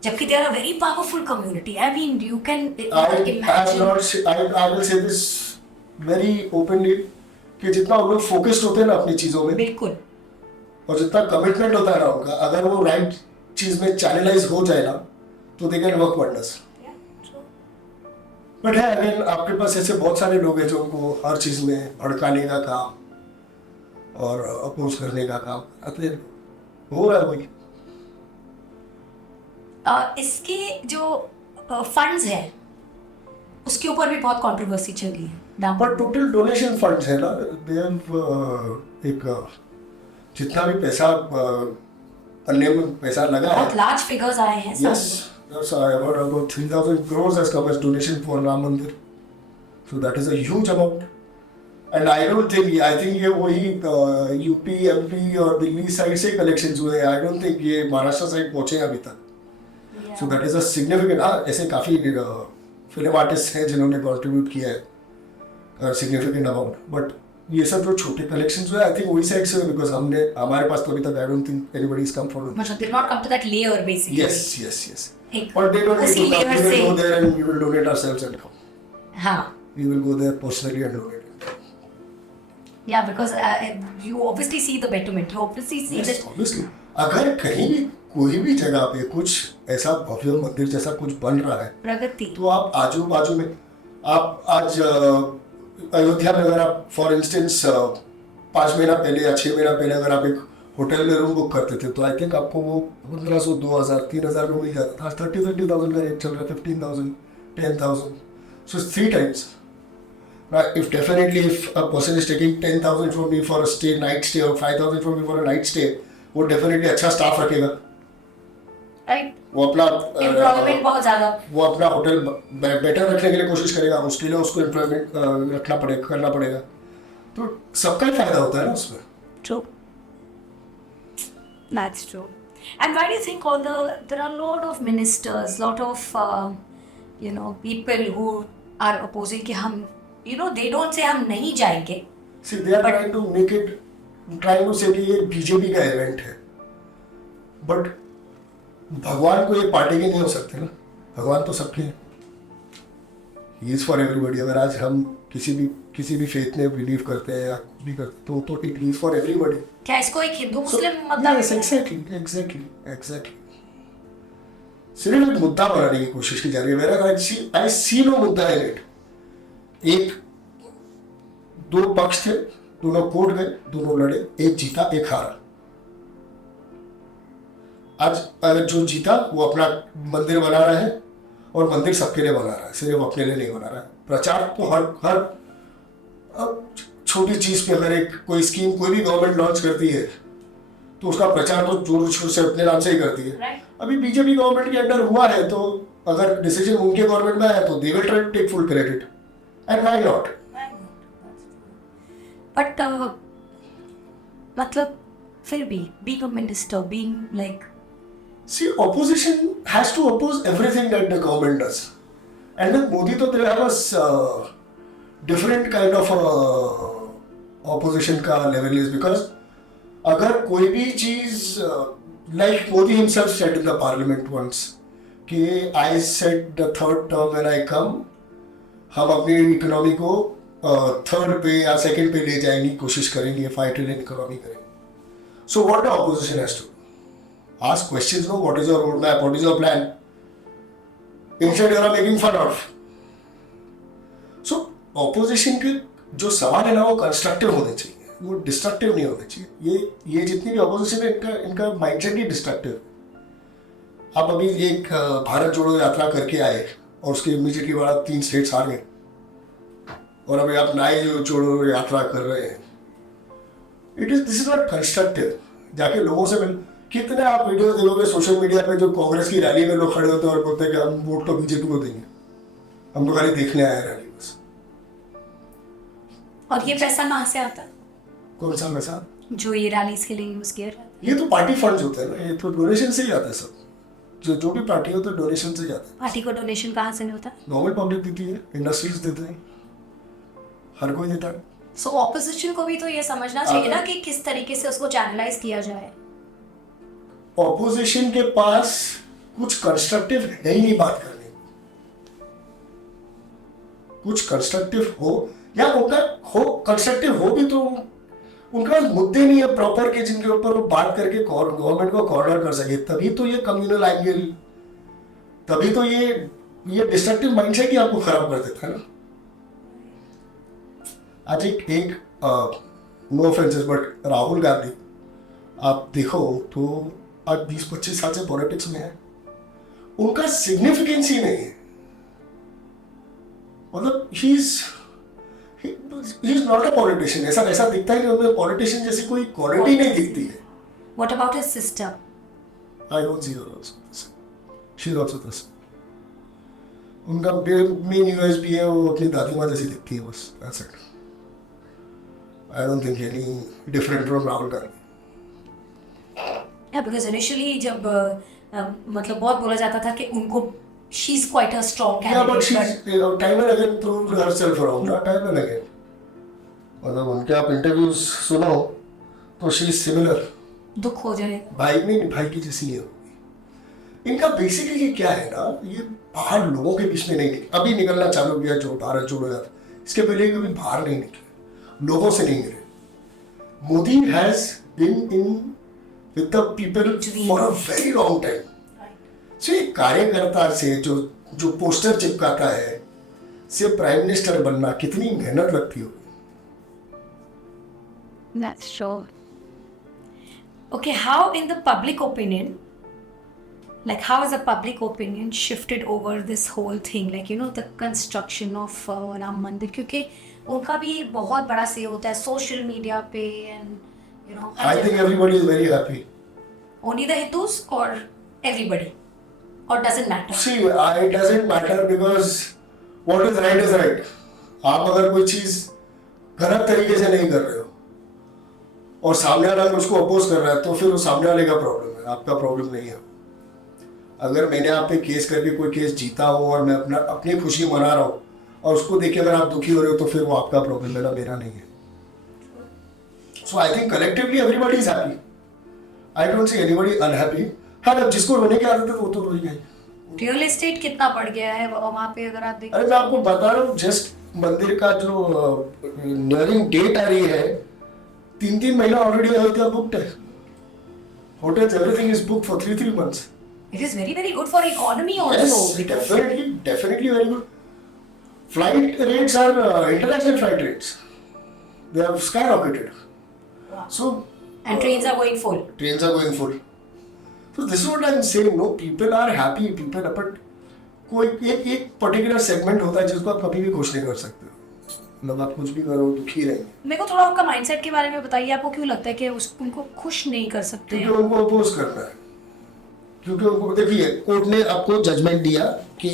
जबकि they are a very powerful community. I mean, you can imagine. I will say this very openly कि जितना वो लोग फोकस्ड होते हैं ना अपनी चीजों में, बिल्कुल, और जितना कमिटमेंट होता है ना उनका, अगर वो राइट चीज में चैनलाइज हो जाए ना तो they can work wonders. But है अगेन, आपके पास ऐसे बहुत सारे लोग हैं जो उनको हर चीज में भड़काने का काम और अपोज करने का काम करते हो रहा है. वही इसके जो फंड्स हैं उसके ऊपर भी बहुत कंट्रोवर्सी चल रही है. पर टोटल डोनेशन फंड्स है ना, दे एक जितना भी पैसा अन्य में पैसा लगा है, बहुत लार्ज फिगर्स आए हैं. Yes, that's about 3,000 crores has come as donation for Ram Mandir. So that is a huge amount. And I think ये वही यूपी एमपी और दिल्ली साइड से कलेक्शन हुए हैं. आई डोंट थिंक ये महाराष्ट्र साइड पहुंचे अभी तक. सो दैट इज अ सिग्निफिकेंट. हाँ, ऐसे काफ़ी फिल्म आर्टिस्ट हैं जिन्होंने कॉन्ट्रीब्यूट किया है सिग्निफिकेंट अमाउंट. बट ये सब जो छोटे कलेक्शंस हुए आई थिंक वही साइड से, बिकॉज हमारे पास तो अभी तक आई don't think anybody is come forward. मतलब did not come to that layer basically. Yes. एक But they don't need उसी to come. layer We will से go there and we will donate ourselves and come. हाँ. We will go there personally and donate. Yeah, because you obviously see the betterment. You obviously see Yes, that. obviously. अगर कहीं भी कोई भी जगह पे कुछ ऐसा भव्य मंदिर जैसा कुछ बन रहा है प्रगति. तो आप आजू बाजू में आप आज अयोध्या में अगर आप फॉर इंस्टेंस 5 महीना पहले या 6 महीना पहले अगर आप एक होटल में रूम बुक करते थे तो आई थिंक आपको वो 1500, 2000, 3000 में मिल जाता था. आज 30,000 का रेट चल रहा है. 15,000, 10,000. So it's 3 times. Right? If a person is taking 10,000 from me for a stay, night stay, or 5,000 from me for a night stay, वो डेफिनेटली अच्छा स्टाफ रखेगा. Right. वो अपना Employment बहुत ज़्यादा. वो अपना होटल बेटर रखने के लिए कोशिश करेगा. उसके लिए उसको एम्प्लॉयमेंट करना पड़ेगा. तो सबका ही फायदा होता है ना उसमें. True. That's true. And why do you think there are a lot of ministers, lot of people who are opposing कि हम they don't say हम नहीं जाएंगे. See, they are trying to say कि ये बीजेपी का इवेंट है. बट भगवान को ये पार्टी के नहीं हो सकते ना. भगवान तो सबके हैं. He is for everybody. अगर आज हम किसी भी फेथ में बिलीव करते हैं या भी करते हैं तो इट इज फॉर एवरीबॉडी. क्या इसको एक हिंदू मुस्लिम मतलब? एग्जैक्टली. सिर्फ एक मुद्दा बनाने की कोशिश की जा रही है. आई सी नो मुद्दा इन इट. एक 2 पक्ष थे, दोनों कोर्ट गए, दोनों लड़े, एक जीता एक हारा. आज जो जीता वो अपना मंदिर बना रहा है और मंदिर सबके लिए बना रहा है, सिर्फ अपने लिए नहीं बना रहा है. प्रचार तो हर छोटी चीज पे अगर कोई स्कीम कोई भी गवर्नमेंट लॉन्च करती है तो उसका प्रचार तो जोर शोर से अपने नाम से ही करती है. अभी बीजेपी गवर्नमेंट के अंडर हुआ है तो अगर डिसीजन उनके गवर्नमेंट में आया तो they will try to take full credit. And why not? But मतलब फिर भी being a minister, being like. See, opposition has to oppose everything that the government does. And with Modi, they have a different kind of opposition का level is because अगर कोई भी चीज like Modi himself said in the parliament once कि I said the third term when I come हम अपनी इकोनॉमी को थर्ड पे या सेकंड पे ले जाएंगे, कोशिश करेंगे, 5 ट्रिलियन इकोनॉमी करेंगे. So what the opposition has to do? Ask questions, no? What is your roadmap? What is your plan? Instead, you are making fun of. So, opposition के जो सवाल है ना वो कंस्ट्रक्टिव होने चाहिए, वो डिस्ट्रक्टिव नहीं होने चाहिए. ये जितनी भी ऑपोजिशन है इनका माइंडसेट ही डिस्ट्रक्टिव. आप अभी एक भारत जोड़ो यात्रा करके आए और उसके इमीडिएटली बाद 3 स्टेट्स हार गए और अभी आप नए जोड़ो यात्रा कर रहे हैं. This is not constructive. जाके लोगों से मिल. कितने आप वीडियो देखोगे सोशल मीडिया पे जो कांग्रेस की रैली में लोग खड़े होते हैं और बोलते हैं कि हम वोट तो बीजेपी को देंगे, हम तो खाली देखने आए रैली बस. और ये पैसा कहाँ से आता है? कौन सा पैसा जो ये रैलीज के लिए यूज किया? ये तो पार्टी फंड्स होते हैं ना. ये तो डोनेशन से ही आता है सब. जो भी पार्टी हो तो डोनेशन से जाता है. पार्टी को डोनेशन कहाँ से नहीं होता? नॉर्मल पब्लिक देती है, इंडस्ट्रीज देते हैं, हर कोई देता है. सो ऑपोजिशन को भी तो ये समझना चाहिए ना कि किस तरीके से उसको चैनलाइज किया जाए. ऑपोजिशन के पास कुछ कंस्ट्रक्टिव है ही नहीं बात करने को. कुछ कंस्ट्रक्टिव हो या उनका हो कंस्ट्रक्टिव हो भी तो उनका मुद्दे नहीं है प्रॉपर के जिनके ऊपर वो बात करके गवर्नमेंट को कॉर्नर कर सके. तभी तो ये कम्युनल एंगल, तभी तो ये डिस्ट्रक्टिव माइंडसेट ही आपको खराब कर देता है ना. आज एक no offences but Rahul Gandhi आप देखो तो आज 20-25 साल से पॉलिटिक्स में है. उनका सिग्निफिकेंस ही नहीं है. मतलब ही इज नॉट अ पॉलिटिशियन. ऐसा दिखता ही नहीं. उनमें पॉलिटिशियन जैसी कोई क्वालिटी नहीं दिखती है. What about his sister? I don't see her also. She is also this. उनका मेन यूएसपी है वो अपनी दादी माँ जैसी दिखती है बस. That's it. I don't think any different from Rahul Gandhi. Yeah, because initially जब मतलब बहुत बोला जाता था कि उनको she's quite a strong Yeah, but candidate. she's time and again proved herself wrong. Not time and again. मतलब उनके आप इंटरव्यूज सुनो तो शी इज सिमिलर. दुख हो जाए. भाई नहीं, भाई की जैसी है. इनका बेसिकली ये क्या है ना, ये बाहर लोगों के बीच में नहीं निकले. अभी निकलना चालू किया जो भारत जोड़ो यात्रा. इसके पहले कभी बाहर नहीं निकले, लोगों से नहीं मिले. Modi has been in with the people for a very long time. So एक कार्यकर्ता से जो पोस्टर चिपकाता है से प्राइम मिनिस्टर बनना कितनी मेहनत लगती हो. That's sure. Okay, how in the public opinion, like how is the public opinion shifted over this whole thing, like you know the construction of Ram Mandir, क्योंकि उनका भी बहुत बड़ा से होता है सोशल मीडिया पे and you know. I think everybody is very happy. Only the Hindus or everybody, or doesn't matter? See, it doesn't matter because what is right. आप अगर कोई चीज गलत तरीके से नहीं कर रहे हो और सामने वाला उसको अपोज कर रहा है तो फिर वो सामने वाले का प्रॉब्लम है, आपका प्रॉब्लम नहीं है. अगर मैंने आप पे केस करके कोई केस जीता हो और मैं अपनी खुशी मना रहा हूँ और उसको देख के अगर आप दुखी हो रहे हो तो फिर वो आपका प्रॉब्लम है ना, मेरा नहीं है. So I think collectively everybody is happy. I don't see anybody unhappy. हाँ, जिसको रोने की आदत है वो तो रोई गई. रियल एस्टेट कितना बढ़ गया है वहाँ पे अगर आप देखें. अरे मैं आपको बता रहा हूँ, जस्ट मंदिर का जो नियरिंग डेट आ रही है 3 महीना ऑलरेडी अयोध्या बुक्ड है. Hotels everything is booked for 3 months. It is very very good for economy also. Yes, definitely very good. Flight rates are international flight rates. They have skyrocketed. Wow. So And trains are going full. Trains are going full. So this is what I'm saying. No, people are happy. People, but कोई एक पर्टिकुलर सेगमेंट होता है जिसको आप कभी भी खुश नहीं कर सकते. मतलब आप कुछ भी करो दुखी रहेंगे. मेरे को थोड़ा उनका माइंडसेट के बारे में बताइए. आपको क्यों लगता है कि उनको खुश नहीं कर सकते? क्योंकि उनको अपोज करना है. क्योंकि उनको देखिए, कोर्ट ने आपको जजमेंट दिया कि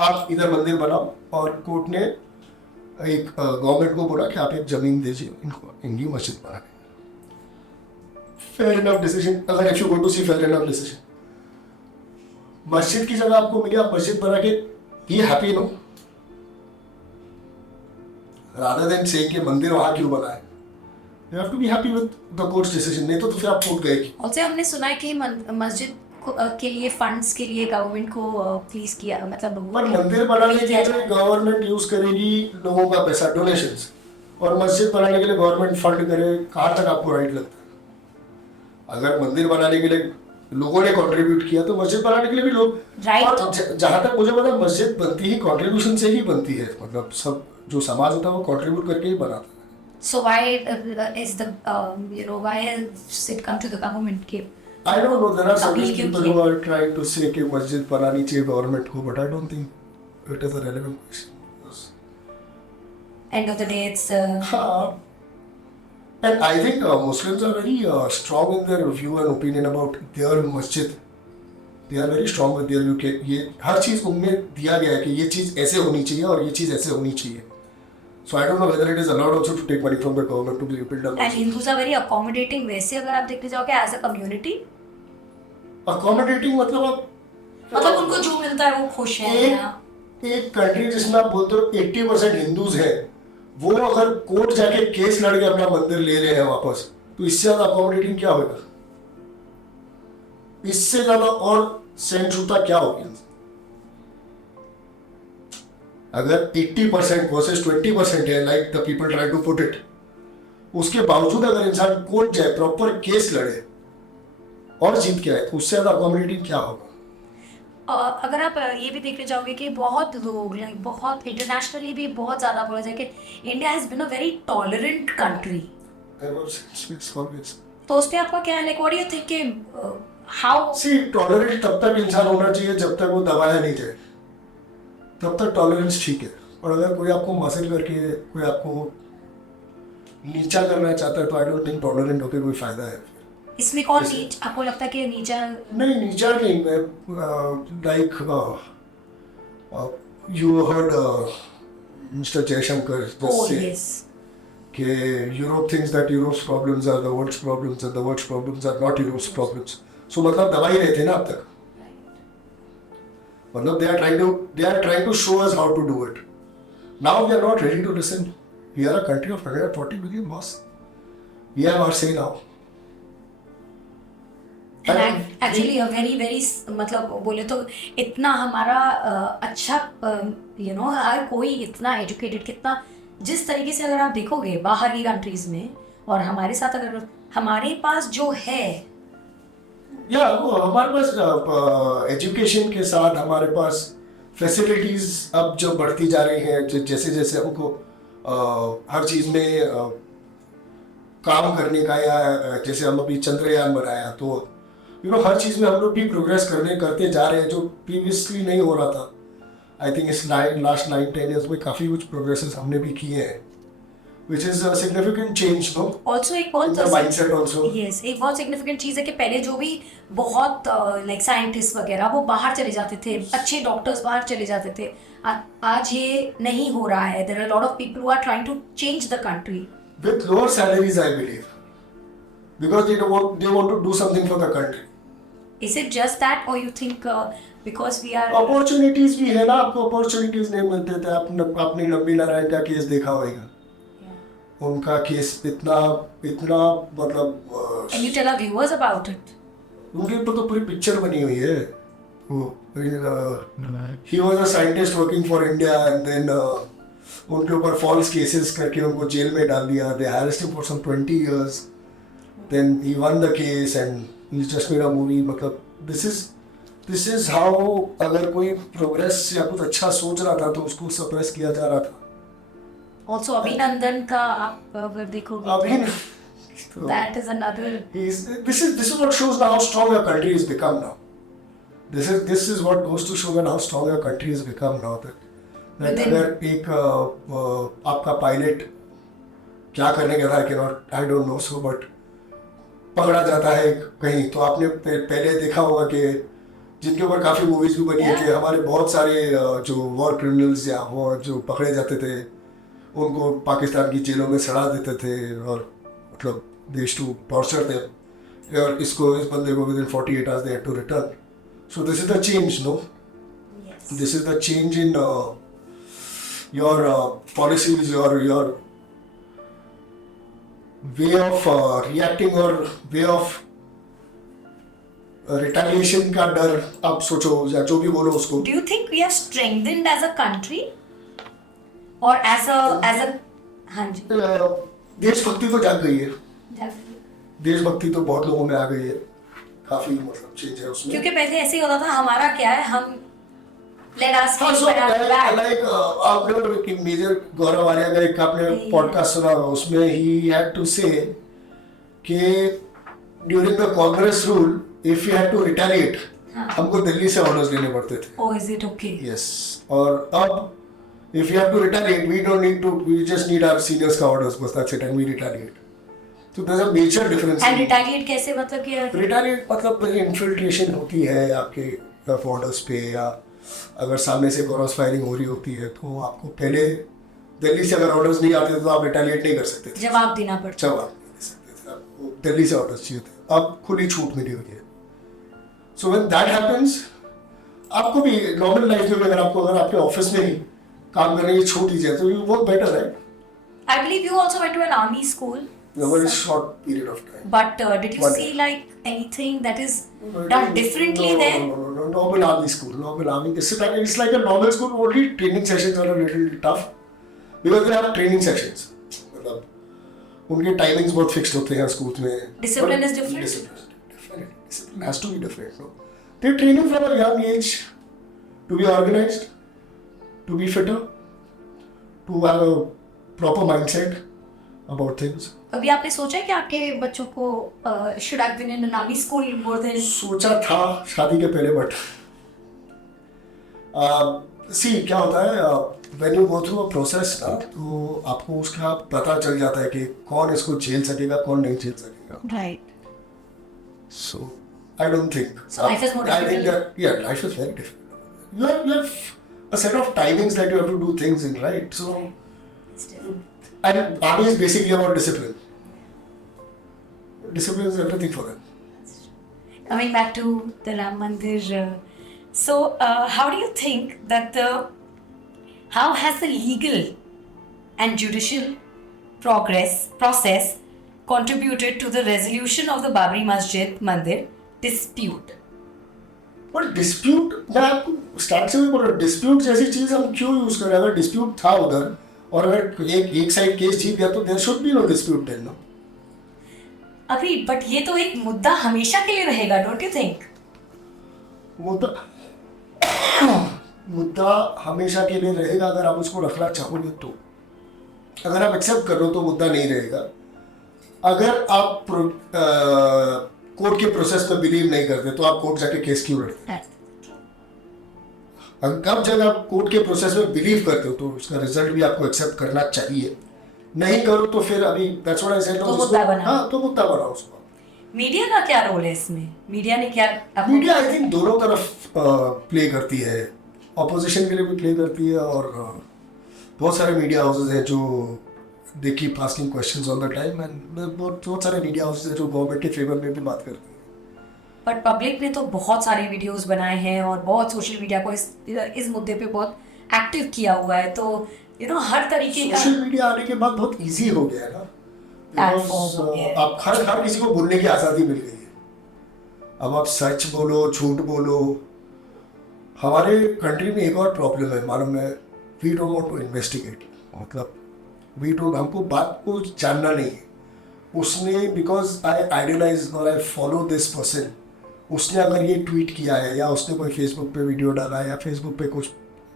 आप इधर मंदिर बनाओ और कोर्ट ने एक गवर्नमेंट को बोला कि आप एक जमीन दीजिए इनको इनकी मस्जिद बनाने. Fair enough decision. अगर if you go to see fair enough decision, मस्जिद की जगह आपको मिली, आप मस्जिद बना के be happy no, rather than saying कि मंदिर वहाँ क्यों बना है. You have to be happy with the court's decision. नहीं तो फिर आप कोर्ट गए. और हमने सुना है कि मस्जिद के लिए फंड्स के लिए गवर्नमेंट को प्लीज किया, मतलब मंदिर बनाने के लिए गवर्नमेंट यूज करेगी लोगों का पैसा, डोनेशंस, और मस्जिद बनाने के लिए गवर्नमेंट फंड करे. कहाँ तक आपको राइट लगता है? अगर मंदिर बनाने के लिए लोगों ने कंट्रीब्यूट किया तो मस्जिद बनाने के लिए भी लोग राइट. जहाँ तक मुझे पता मस्जिद बनती ही कंट्रीब्यूशन से ही बनती है. मतलब सब जो समाज होता है वो कंट्रीब्यूट करके ही बनाता है. So why is the why has it come to the government के? I don't know. There are some people who are trying to say कि मस्जिद बनानी चाहिए गवर्नमेंट को, but I don't think it is a relevant question. End of the day, it's. And I think Muslims are very strong in their view and opinion about their masjid. They are very strong with their view कि ये हर चीज़ उनमें दिया गया है कि ये चीज़ ऐसे होनी चाहिए और ये चीज़ ऐसे होनी चाहिए. So I don't know whether it is allowed also to take money from the government to build a. And Hindus are very accommodating. वैसे अगर आप देखने जाओगे as a community. Accommodating मतलब उनको जो मिलता है वो खुश हैं. एक कंट्री जिसमें आप बोलते हो 80% हिंदूज हैं, वो अगर कोर्ट जाके केस लड़ के अपना मंदिर ले रहे हैं वापस, तो इससे ज्यादा अकोमोडेटिंग क्या होगा? इससे ज्यादा और सहिष्णुता क्या होगी? अगर 80% वर्सेस 20% है, like the people try to put it, उसके बावजूद अगर इंसान कोर्ट जाए, प्रॉपर केस लड़े और जीत के आए, तो उससे ज्यादा अकोमोडेटिंग क्या होगा? अगर आप ये भी देखने जाओगे कि बहुत लोग बहुत इंटरनेशनली भी बहुत ज़्यादा बोला जाए कि India has been a very tolerant country. तो उस पर आपका क्या है? Like what do you think कि हाउ? सी, टॉलरेंट तब तक इंसान होना चाहिए जब तक वो दबाया नहीं जाए, तब तक टॉलरेंस ठीक है. और अगर कोई आपको मसल करके कोई आपको नीचा करना चाहता है तो आई डोंट थिंक टॉलरेंट होकर कोई फायदा है. इसमें कौन नीच आपको लगता है कि नीचा नहीं मैं like you heard mister Jaishankar yes. कि Europe thinks that Europe's problems are the world's problems and the world's problems are not Europe's problems. So मतलब दबा ही रहे थे ना अब तक. मतलब they are trying to show us how to do it. Now we are not ready to listen. We are a country of 140 million, boss. We have our say now. And actually a very very मतलब बोले तो इतना हमारा अच्छा हर कोई इतना एजुकेटेड कितना जिस तरीके से अगर आप देखोगे बाहर की कंट्रीज में और हमारे साथ अगर हमारे पास जो है या वो हमारे पास एजुकेशन के साथ हमारे पास फैसिलिटीज अब जो बढ़ती जा रही हैं जैसे जैसे हमको हर चीज़ में काम करने का या जैसे हम अभी चंद्रयान बनाया तो हर चीज़ में हम लोग भी प्रोग्रेस करते जा रहे हैं जो प्रीवियसली नहीं हो रहा था. आई थिंक इस लास्ट 9-10 ईयर्स में काफ़ी कुछ प्रोग्रेसेस हमने भी किए हैं which is a significant change, no? Also एक बहुत mindset also. Yes, एक बहुत significant चीज़ है कि पहले जो भी बहुत like scientists वगैरह वो बाहर चले जाते थे, अच्छे डॉक्टर्स बाहर चले जाते थे. आज ये नहीं हो रहा है. There are a lot of people who are trying to change the country. With lower salaries, I believe, because they want to do something for the country. Is it just that, or you think because we are opportunities भी है ना. आपको opportunities नहीं मिलते थे. आपने नबी नारायण का केस देखा होगा. उनका केस इतना मतलब Can you tell our viewers about it? उनके ऊपर तो पूरी पिक्चर बनी हुई है. he was a scientist working for India and then उनके ऊपर false cases करके उनको जेल में डाल दिया. They harassed him for some 20 years. Then he won the case and he just made a movie. मतलब this is how अगर कोई progress या कुछ अच्छा सोच रहा था तो उसको suppress किया जा रहा था. Also अभिनंदन का आप अगर देखोगे that is another. This is what shows now how strong our country has become now. This is what goes to show how strong our country has become now. That अगर एक आपका पायलट क्या करने गया था I don't know so but पकड़ा जाता है कहीं तो आपने पहले देखा होगा कि जिनके ऊपर काफ़ी मूवीज भी बनी है कि हमारे बहुत सारे जो वॉर क्रिमिनल्स या वो जो पकड़े जाते थे उनको पाकिस्तान की जेलों में सड़ा देते थे और मतलब देश टू टॉर्चर थे और इस बंदे को within 48 hours they had to return. So this is the change, no? This is the change in your policies, your way of reacting और वे ऑफ रिटेलिएशन का डर. आप सोचो या जो भी बोलो उसको. Do you think we are strengthened as a country और एज अ हाँ जी. देशभक्ति तो जाग गई है. देशभक्ति तो बहुत लोगों में आ गई है. काफी मतलब चेंज है उसमें. क्योंकि पहले ऐसे ही होता था हमारा क्या है हम let us like आपने मेजर गौरव आर्या का एक आपने पॉडकास्ट सुना उसमें he had to say कि during the Congress rule if you had to retaliate हमको दिल्ली से ऑर्डर्स लेने पड़ते थे. Oh, is it okay? Yes. और अब if you have to retaliate, we just need our seniors का orders, बस that's it, and we retaliate. So there's a major difference. And retaliate कैसे मतलब कि? Retaliate मतलब infiltration होती है आपके orders पे या अगर सामने से क्रॉस फायरिंग हो रही होती है तो आपको पहले दिल्ली से अगर ऑर्डर्स नहीं आते तो आप रिटेलिएट नहीं कर सकते थे. जवाब देना पड़ता. जवाब नहीं दे सकते थे. आपको दिल्ली से ऑर्डर्स चाहिए थे. अब खुली छूट मिली हुई है. So when that happens, आपको भी नॉर्मल लाइफ में अगर आपके ऑफिस में ही काम करने की छूट दी जाए तो you work better, right? I believe you also went to an army school. A very short period of time. But did you see like anything that is done differently there? No. Normal army school. Normal army. It's like a normal school. Only training sessions are a little tough because they have training sections. मतलब उनके टाइमिंग्स बहुत फिक्स्ड होते हैं स्कूल्स में. Discipline is different. Discipline has to be different. No? They're training from a young age to be organized, to be fitter, to have a proper mindset about things. अभी आपने सोचा है कि आपके बच्चों को should have been in an army school more than? सोचा था शादी के पहले बट सी क्या होता है when you go through a process ना तो आपको उसका पता चल जाता है कि कौन इसको झेल सकेगा कौन नहीं झेल सकेगा. Right. So I don't think. So life is more difficult. I think that life is very difficult. You have a set of timings that you have to do things in, right? So And army is basically about discipline. Discipline is everything for them. Coming back to the Ram Mandir, how do you think that how has the legal and judicial process contributed to the resolution of the Babri Masjid Mandir dispute? पर डिस्प्यूट, मैं आपको स्टार्ट से भी बोल रहा हूँ, डिस्प्यूट जैसी चीज हम क्यों यूज करें? अगर डिस्प्यूट था उधर और अगर एक साइड केस जीत गया तो there should be no dispute then, no? अभी बट ये तो एक मुद्दा हमेशा के लिए रहेगा, डोंट यू थिंक? मुद्दा हमेशा के लिए रहेगा अगर आप उसको रखना चाहोगे तो। अगर आप एक्सेप्ट कर लो तो मुद्दा नहीं रहेगा। अगर आप कोर्ट के प्रोसेस में बिलीव नहीं करते तो आप कोर्ट जाके केस क्यों लड़ते? कब जब आप कोर्ट के प्रोसेस में बिलीव करते हो तो उसका रिजल्ट भी आपको एक्सेप्ट करना चाहिए। नहीं करो तो फिर अभी दैट्स व्हाट आई सेड, तो मुद्दा बना। हाँ, तो मुद्दा बनाओ उसको। मीडिया का क्या रोल है इसमें? मीडिया ने क्या मीडिया आई थिंक दोनों तरफ प्ले करती है, ऑपोजिशन के लिए भी प्ले करती है और बहुत सारे मीडिया हाउसेज हैं जो they keep asking questions all the time and बहुत सारे मीडिया हाउसेज हैं जो गवर्नमेंट के फेवर में भी बात करती हैं। बट पब्लिक ने तो बहुत सारे वीडियोस बनाए हैं और बहुत सोशल मीडिया को इस मुद्दे पे बहुत एक्टिव किया हुआ है, तो हर तरीके का सोशल मीडिया आने के बाद बहुत इजी हो गया है ना, आप हर किसी को बोलने की आज़ादी मिल गई है। अब आप सच बोलो, झूठ बोलो। हमारे कंट्री में एक और प्रॉब्लम है, मालूम है, we don't want to investigate. मतलब हमको बात को जानना नहीं है। उसने बिकॉज आई आइडियलाइज और आई फॉलो दिस पर्सन, उसने अगर ये ट्वीट किया है या उसने कोई फेसबुक पे वीडियो डाला है या फेसबुक पे कुछ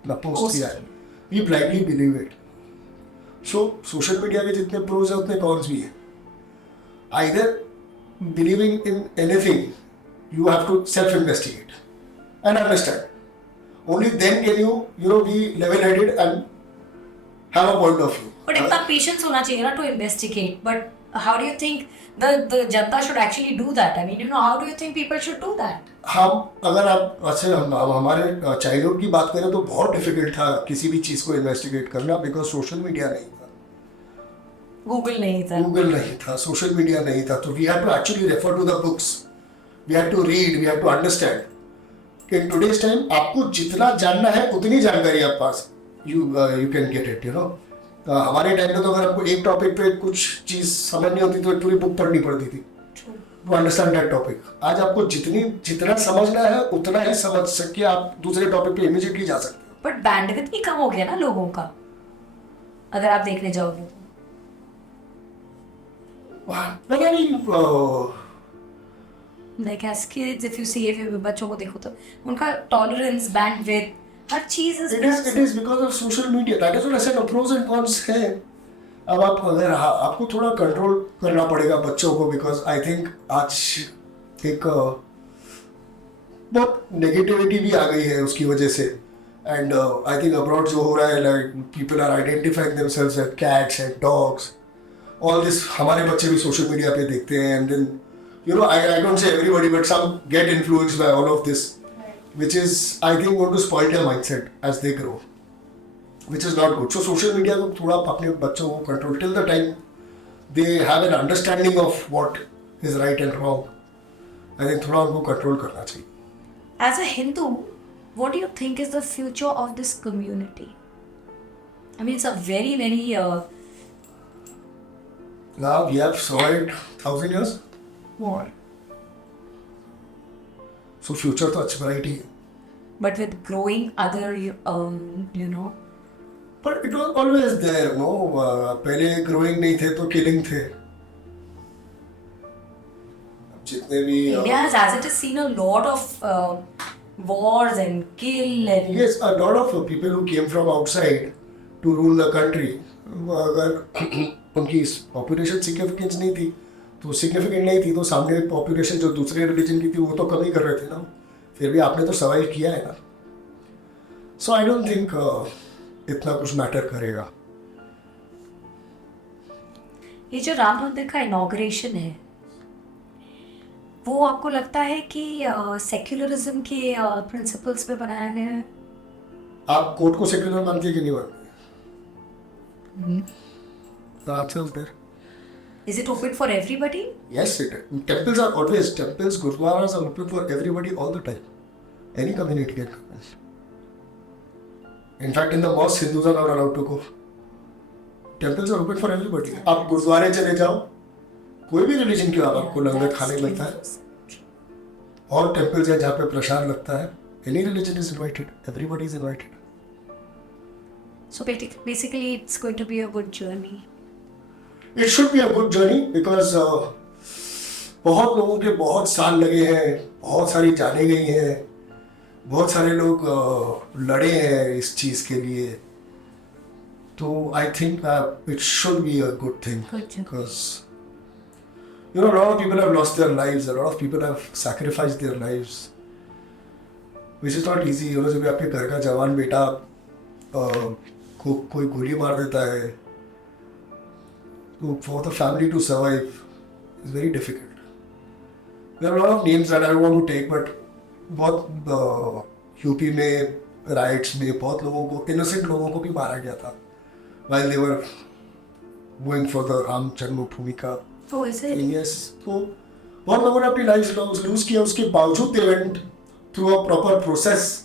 पोस्ट किया है, we blindly believe it. So social media के जितने प्रोज हैं उतने कॉन्स भी हैं। Either believing in anything you have to self-investigate and understand. Only then can you be level-headed and have a point of view. But इतना patience होना चाहिए ना to investigate. But how do you think the Janata should actually do that? I mean, how do you think people should do that? अगर आप हमारे चाइल्डहुड की बात करें तो बहुत डिफिकल्ट था किसी भी चीज़ को इन्वेस्टिगेट करना, बिकॉज सोशल मीडिया नहीं था, गूगल नहीं था, सोशल मीडिया नहीं था, तो we had to actually refer to the books, we have to read, we have to understand. In today's time, आपको जितना जानना है उतनी जानकारी आप पास you can get it, हमारे टाइम में तो अगर आपको एक टॉपिक पे कुछ चीज़ समझ नहीं होती तो एक पूरी बुक पढ़नी पड़ती थी to understand that topic. आज आपको जितना समझना है उतना ही समझ सके आप दूसरे टॉपिक पे इमीडिएटली जा सकते हो। बट बैंडविड्थ भी कम हो गया ना लोगों का, अगर आप देखने जाओगे तो। Like as kids, if you see, बच्चों को देखो तो उनका tolerance, bandwidth, हर चीज it is because of social media. That is what I said, pros and cons है। अब अगर आपको थोड़ा कंट्रोल करना पड़ेगा बच्चों को, because I think आज एक बहुत नेगेटिविटी भी आ गई है उसकी वजह से, and I think abroad जो हो रहा है, like people are identifying themselves as cats and dogs, all this हमारे बच्चे भी सोशल मीडिया पे देखते हैं, and then I don't say everybody, but some get influenced by all of this, which is, I think, going to spoil their mindset as they grow, which is not good. So social media को थोड़ा अपने बच्चों को control till the time they have an understanding of what is right and wrong. I think थोड़ा उनको control करना चाहिए. As a Hindu, what do you think is the future of this community? I mean, it's a very, very. Now we have survived 1,000 years. War. So future तो अच्छी variety है. But with growing other, But it was always there, no? पहले growing नहीं थे तो killing थे. जितने भी India has, as it is, seen a lot of wars and kill and. Yes, a lot of people who came from outside to rule the country, अगर उनकी population significance नहीं थी तो सिग्निफिकेंट नहीं थी तो सामने पॉपुलेशन जो दूसरे रिलीजन की थी वो तो कम ही कर रहे थे ना, फिर भी आपने तो सर्वाइव किया है ना। सो आई डोंट थिंक इतना कुछ मैटर करेगा। ये जो राम मंदिर का इनॉग्रेशन है वो आपको लगता है कि सेक्युलरिज्म के प्रिंसिपल्स पे बनाया गया है? आप कोर्ट को सेक्युलर मानती है कि नहीं मानती? the answer is there. Is it open for everybody? Yes, temples are always, gurudwaras are open for everybody all the time. Any community can come. In fact, in the mosque, Hindus are not allowed to go. Temples are open for everybody. आप गुरुद्वारे चले जाओ, कोई भी रिलीजन की आपको लंगर खाने लगता है. और temples है जहाँ पे प्रसाद लगता है. Any religion is invited. Everybody is invited. So basically, it's going to be a good journey. It should be a good journey because बहुत लोगों के बहुत साल लगे हैं, बहुत सारी जाने गई हैं, बहुत सारे लोग लड़े हैं इस चीज़ के लिए. तो I think it should be a good thing because a lot of people have lost their lives, a lot of people have sacrificed their lives, which is not easy. जब आपके घर का जवान बेटा को कोई गोली मार देता है, तो for the family to survive is very difficult. There are a lot of names that I don't want to take, but बहुत यूपी में राइट्स में बहुत लोगों को, innocent लोगों को भी मारा गया था while they were going for the Ram जन्मभूमि का. Oh, is it? Yes. तो बहुत लोगों ने अपनी लाइफ लूज किया, उसके बावजूद they went through a proper process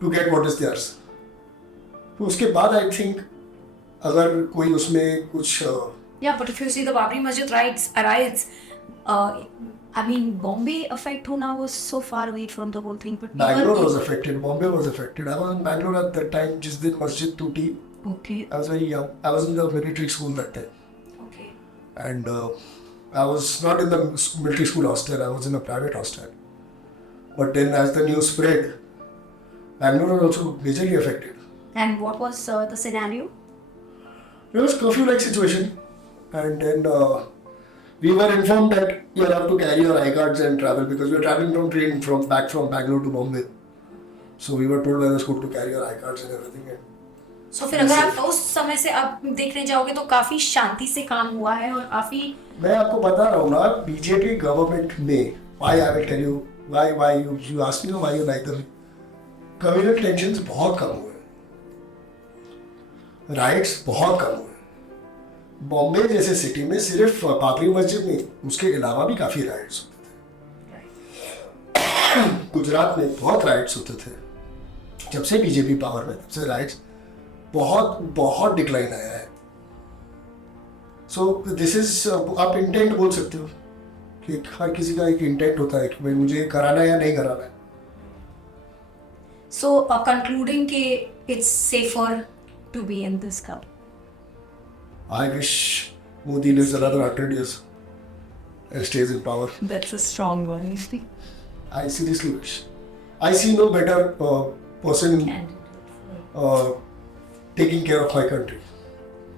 to get what is theirs. तो उसके बाद I think अगर कोई उसमें कुछ Yeah, but if you see the Babri Masjid riots, I mean, Bombay effect होना was so far away from the whole thing. But Bangalore was affected, Bombay was affected. I was in Bangalore at that time, जिस दिन मस्जिद टूटी. Okay. I was very young. I was in the military school that time. Okay. And I was not in the military school hostel, I was in a private hostel. But then as the news spread, Bangalore was also majorly affected. And what was the scenario? It was curfew-like situation. And then we were informed that you have to carry your I-cards and travel because we were traveling from train back from Bangalore to Bombay. So we were told by the school to carry your I-cards and everything. And So फिर अगर आप उस समय से अब देखने जाओगे तो काफी शांति से काम हुआ है और काफी. मैं आपको बता रहा हूँ ना, बीजेपी गवर्नमेंट में why I will tell you why you ask me why you like the communal tensions बहुत कम हुए, राइट्स बहुत कम हुए. बॉम्बे जैसे सिटी में सिर्फ बाबरी मस्जिद में, उसके अलावा भी काफी राइट्स होते थे. गुजरात में बहुत राइट्स होते थे. जब से बीजेपी पावर में, तब से राइट्स बहुत डिक्लाइन आया है. सो दिस इज, आप इंटेंट बोल सकते हो कि हर किसी का एक इंटेंट होता है कि भाई मुझे कराना है या नहीं कराना है. So concluding कि it's safer to be in this cup. I wish Modi lives another 100 years and stays in power. That's a strong one, you see. I seriously wish. I see no better person taking care of my country.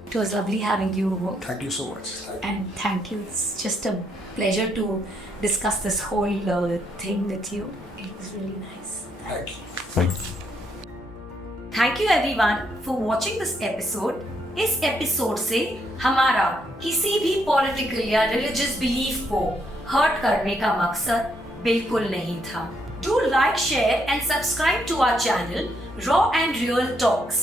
It was lovely having you. Thank you so much. And thank you. It's just a pleasure to discuss this whole thing with you. It was really nice. Thank you. Thank you everyone for watching this episode. इस एपिसोड से हमारा किसी भी पॉलिटिकल या रिलीजियस बिलीफ को हर्ट करने का मकसद बिल्कुल नहीं था. Do like, share and subscribe to our channel Raw and Real Talks.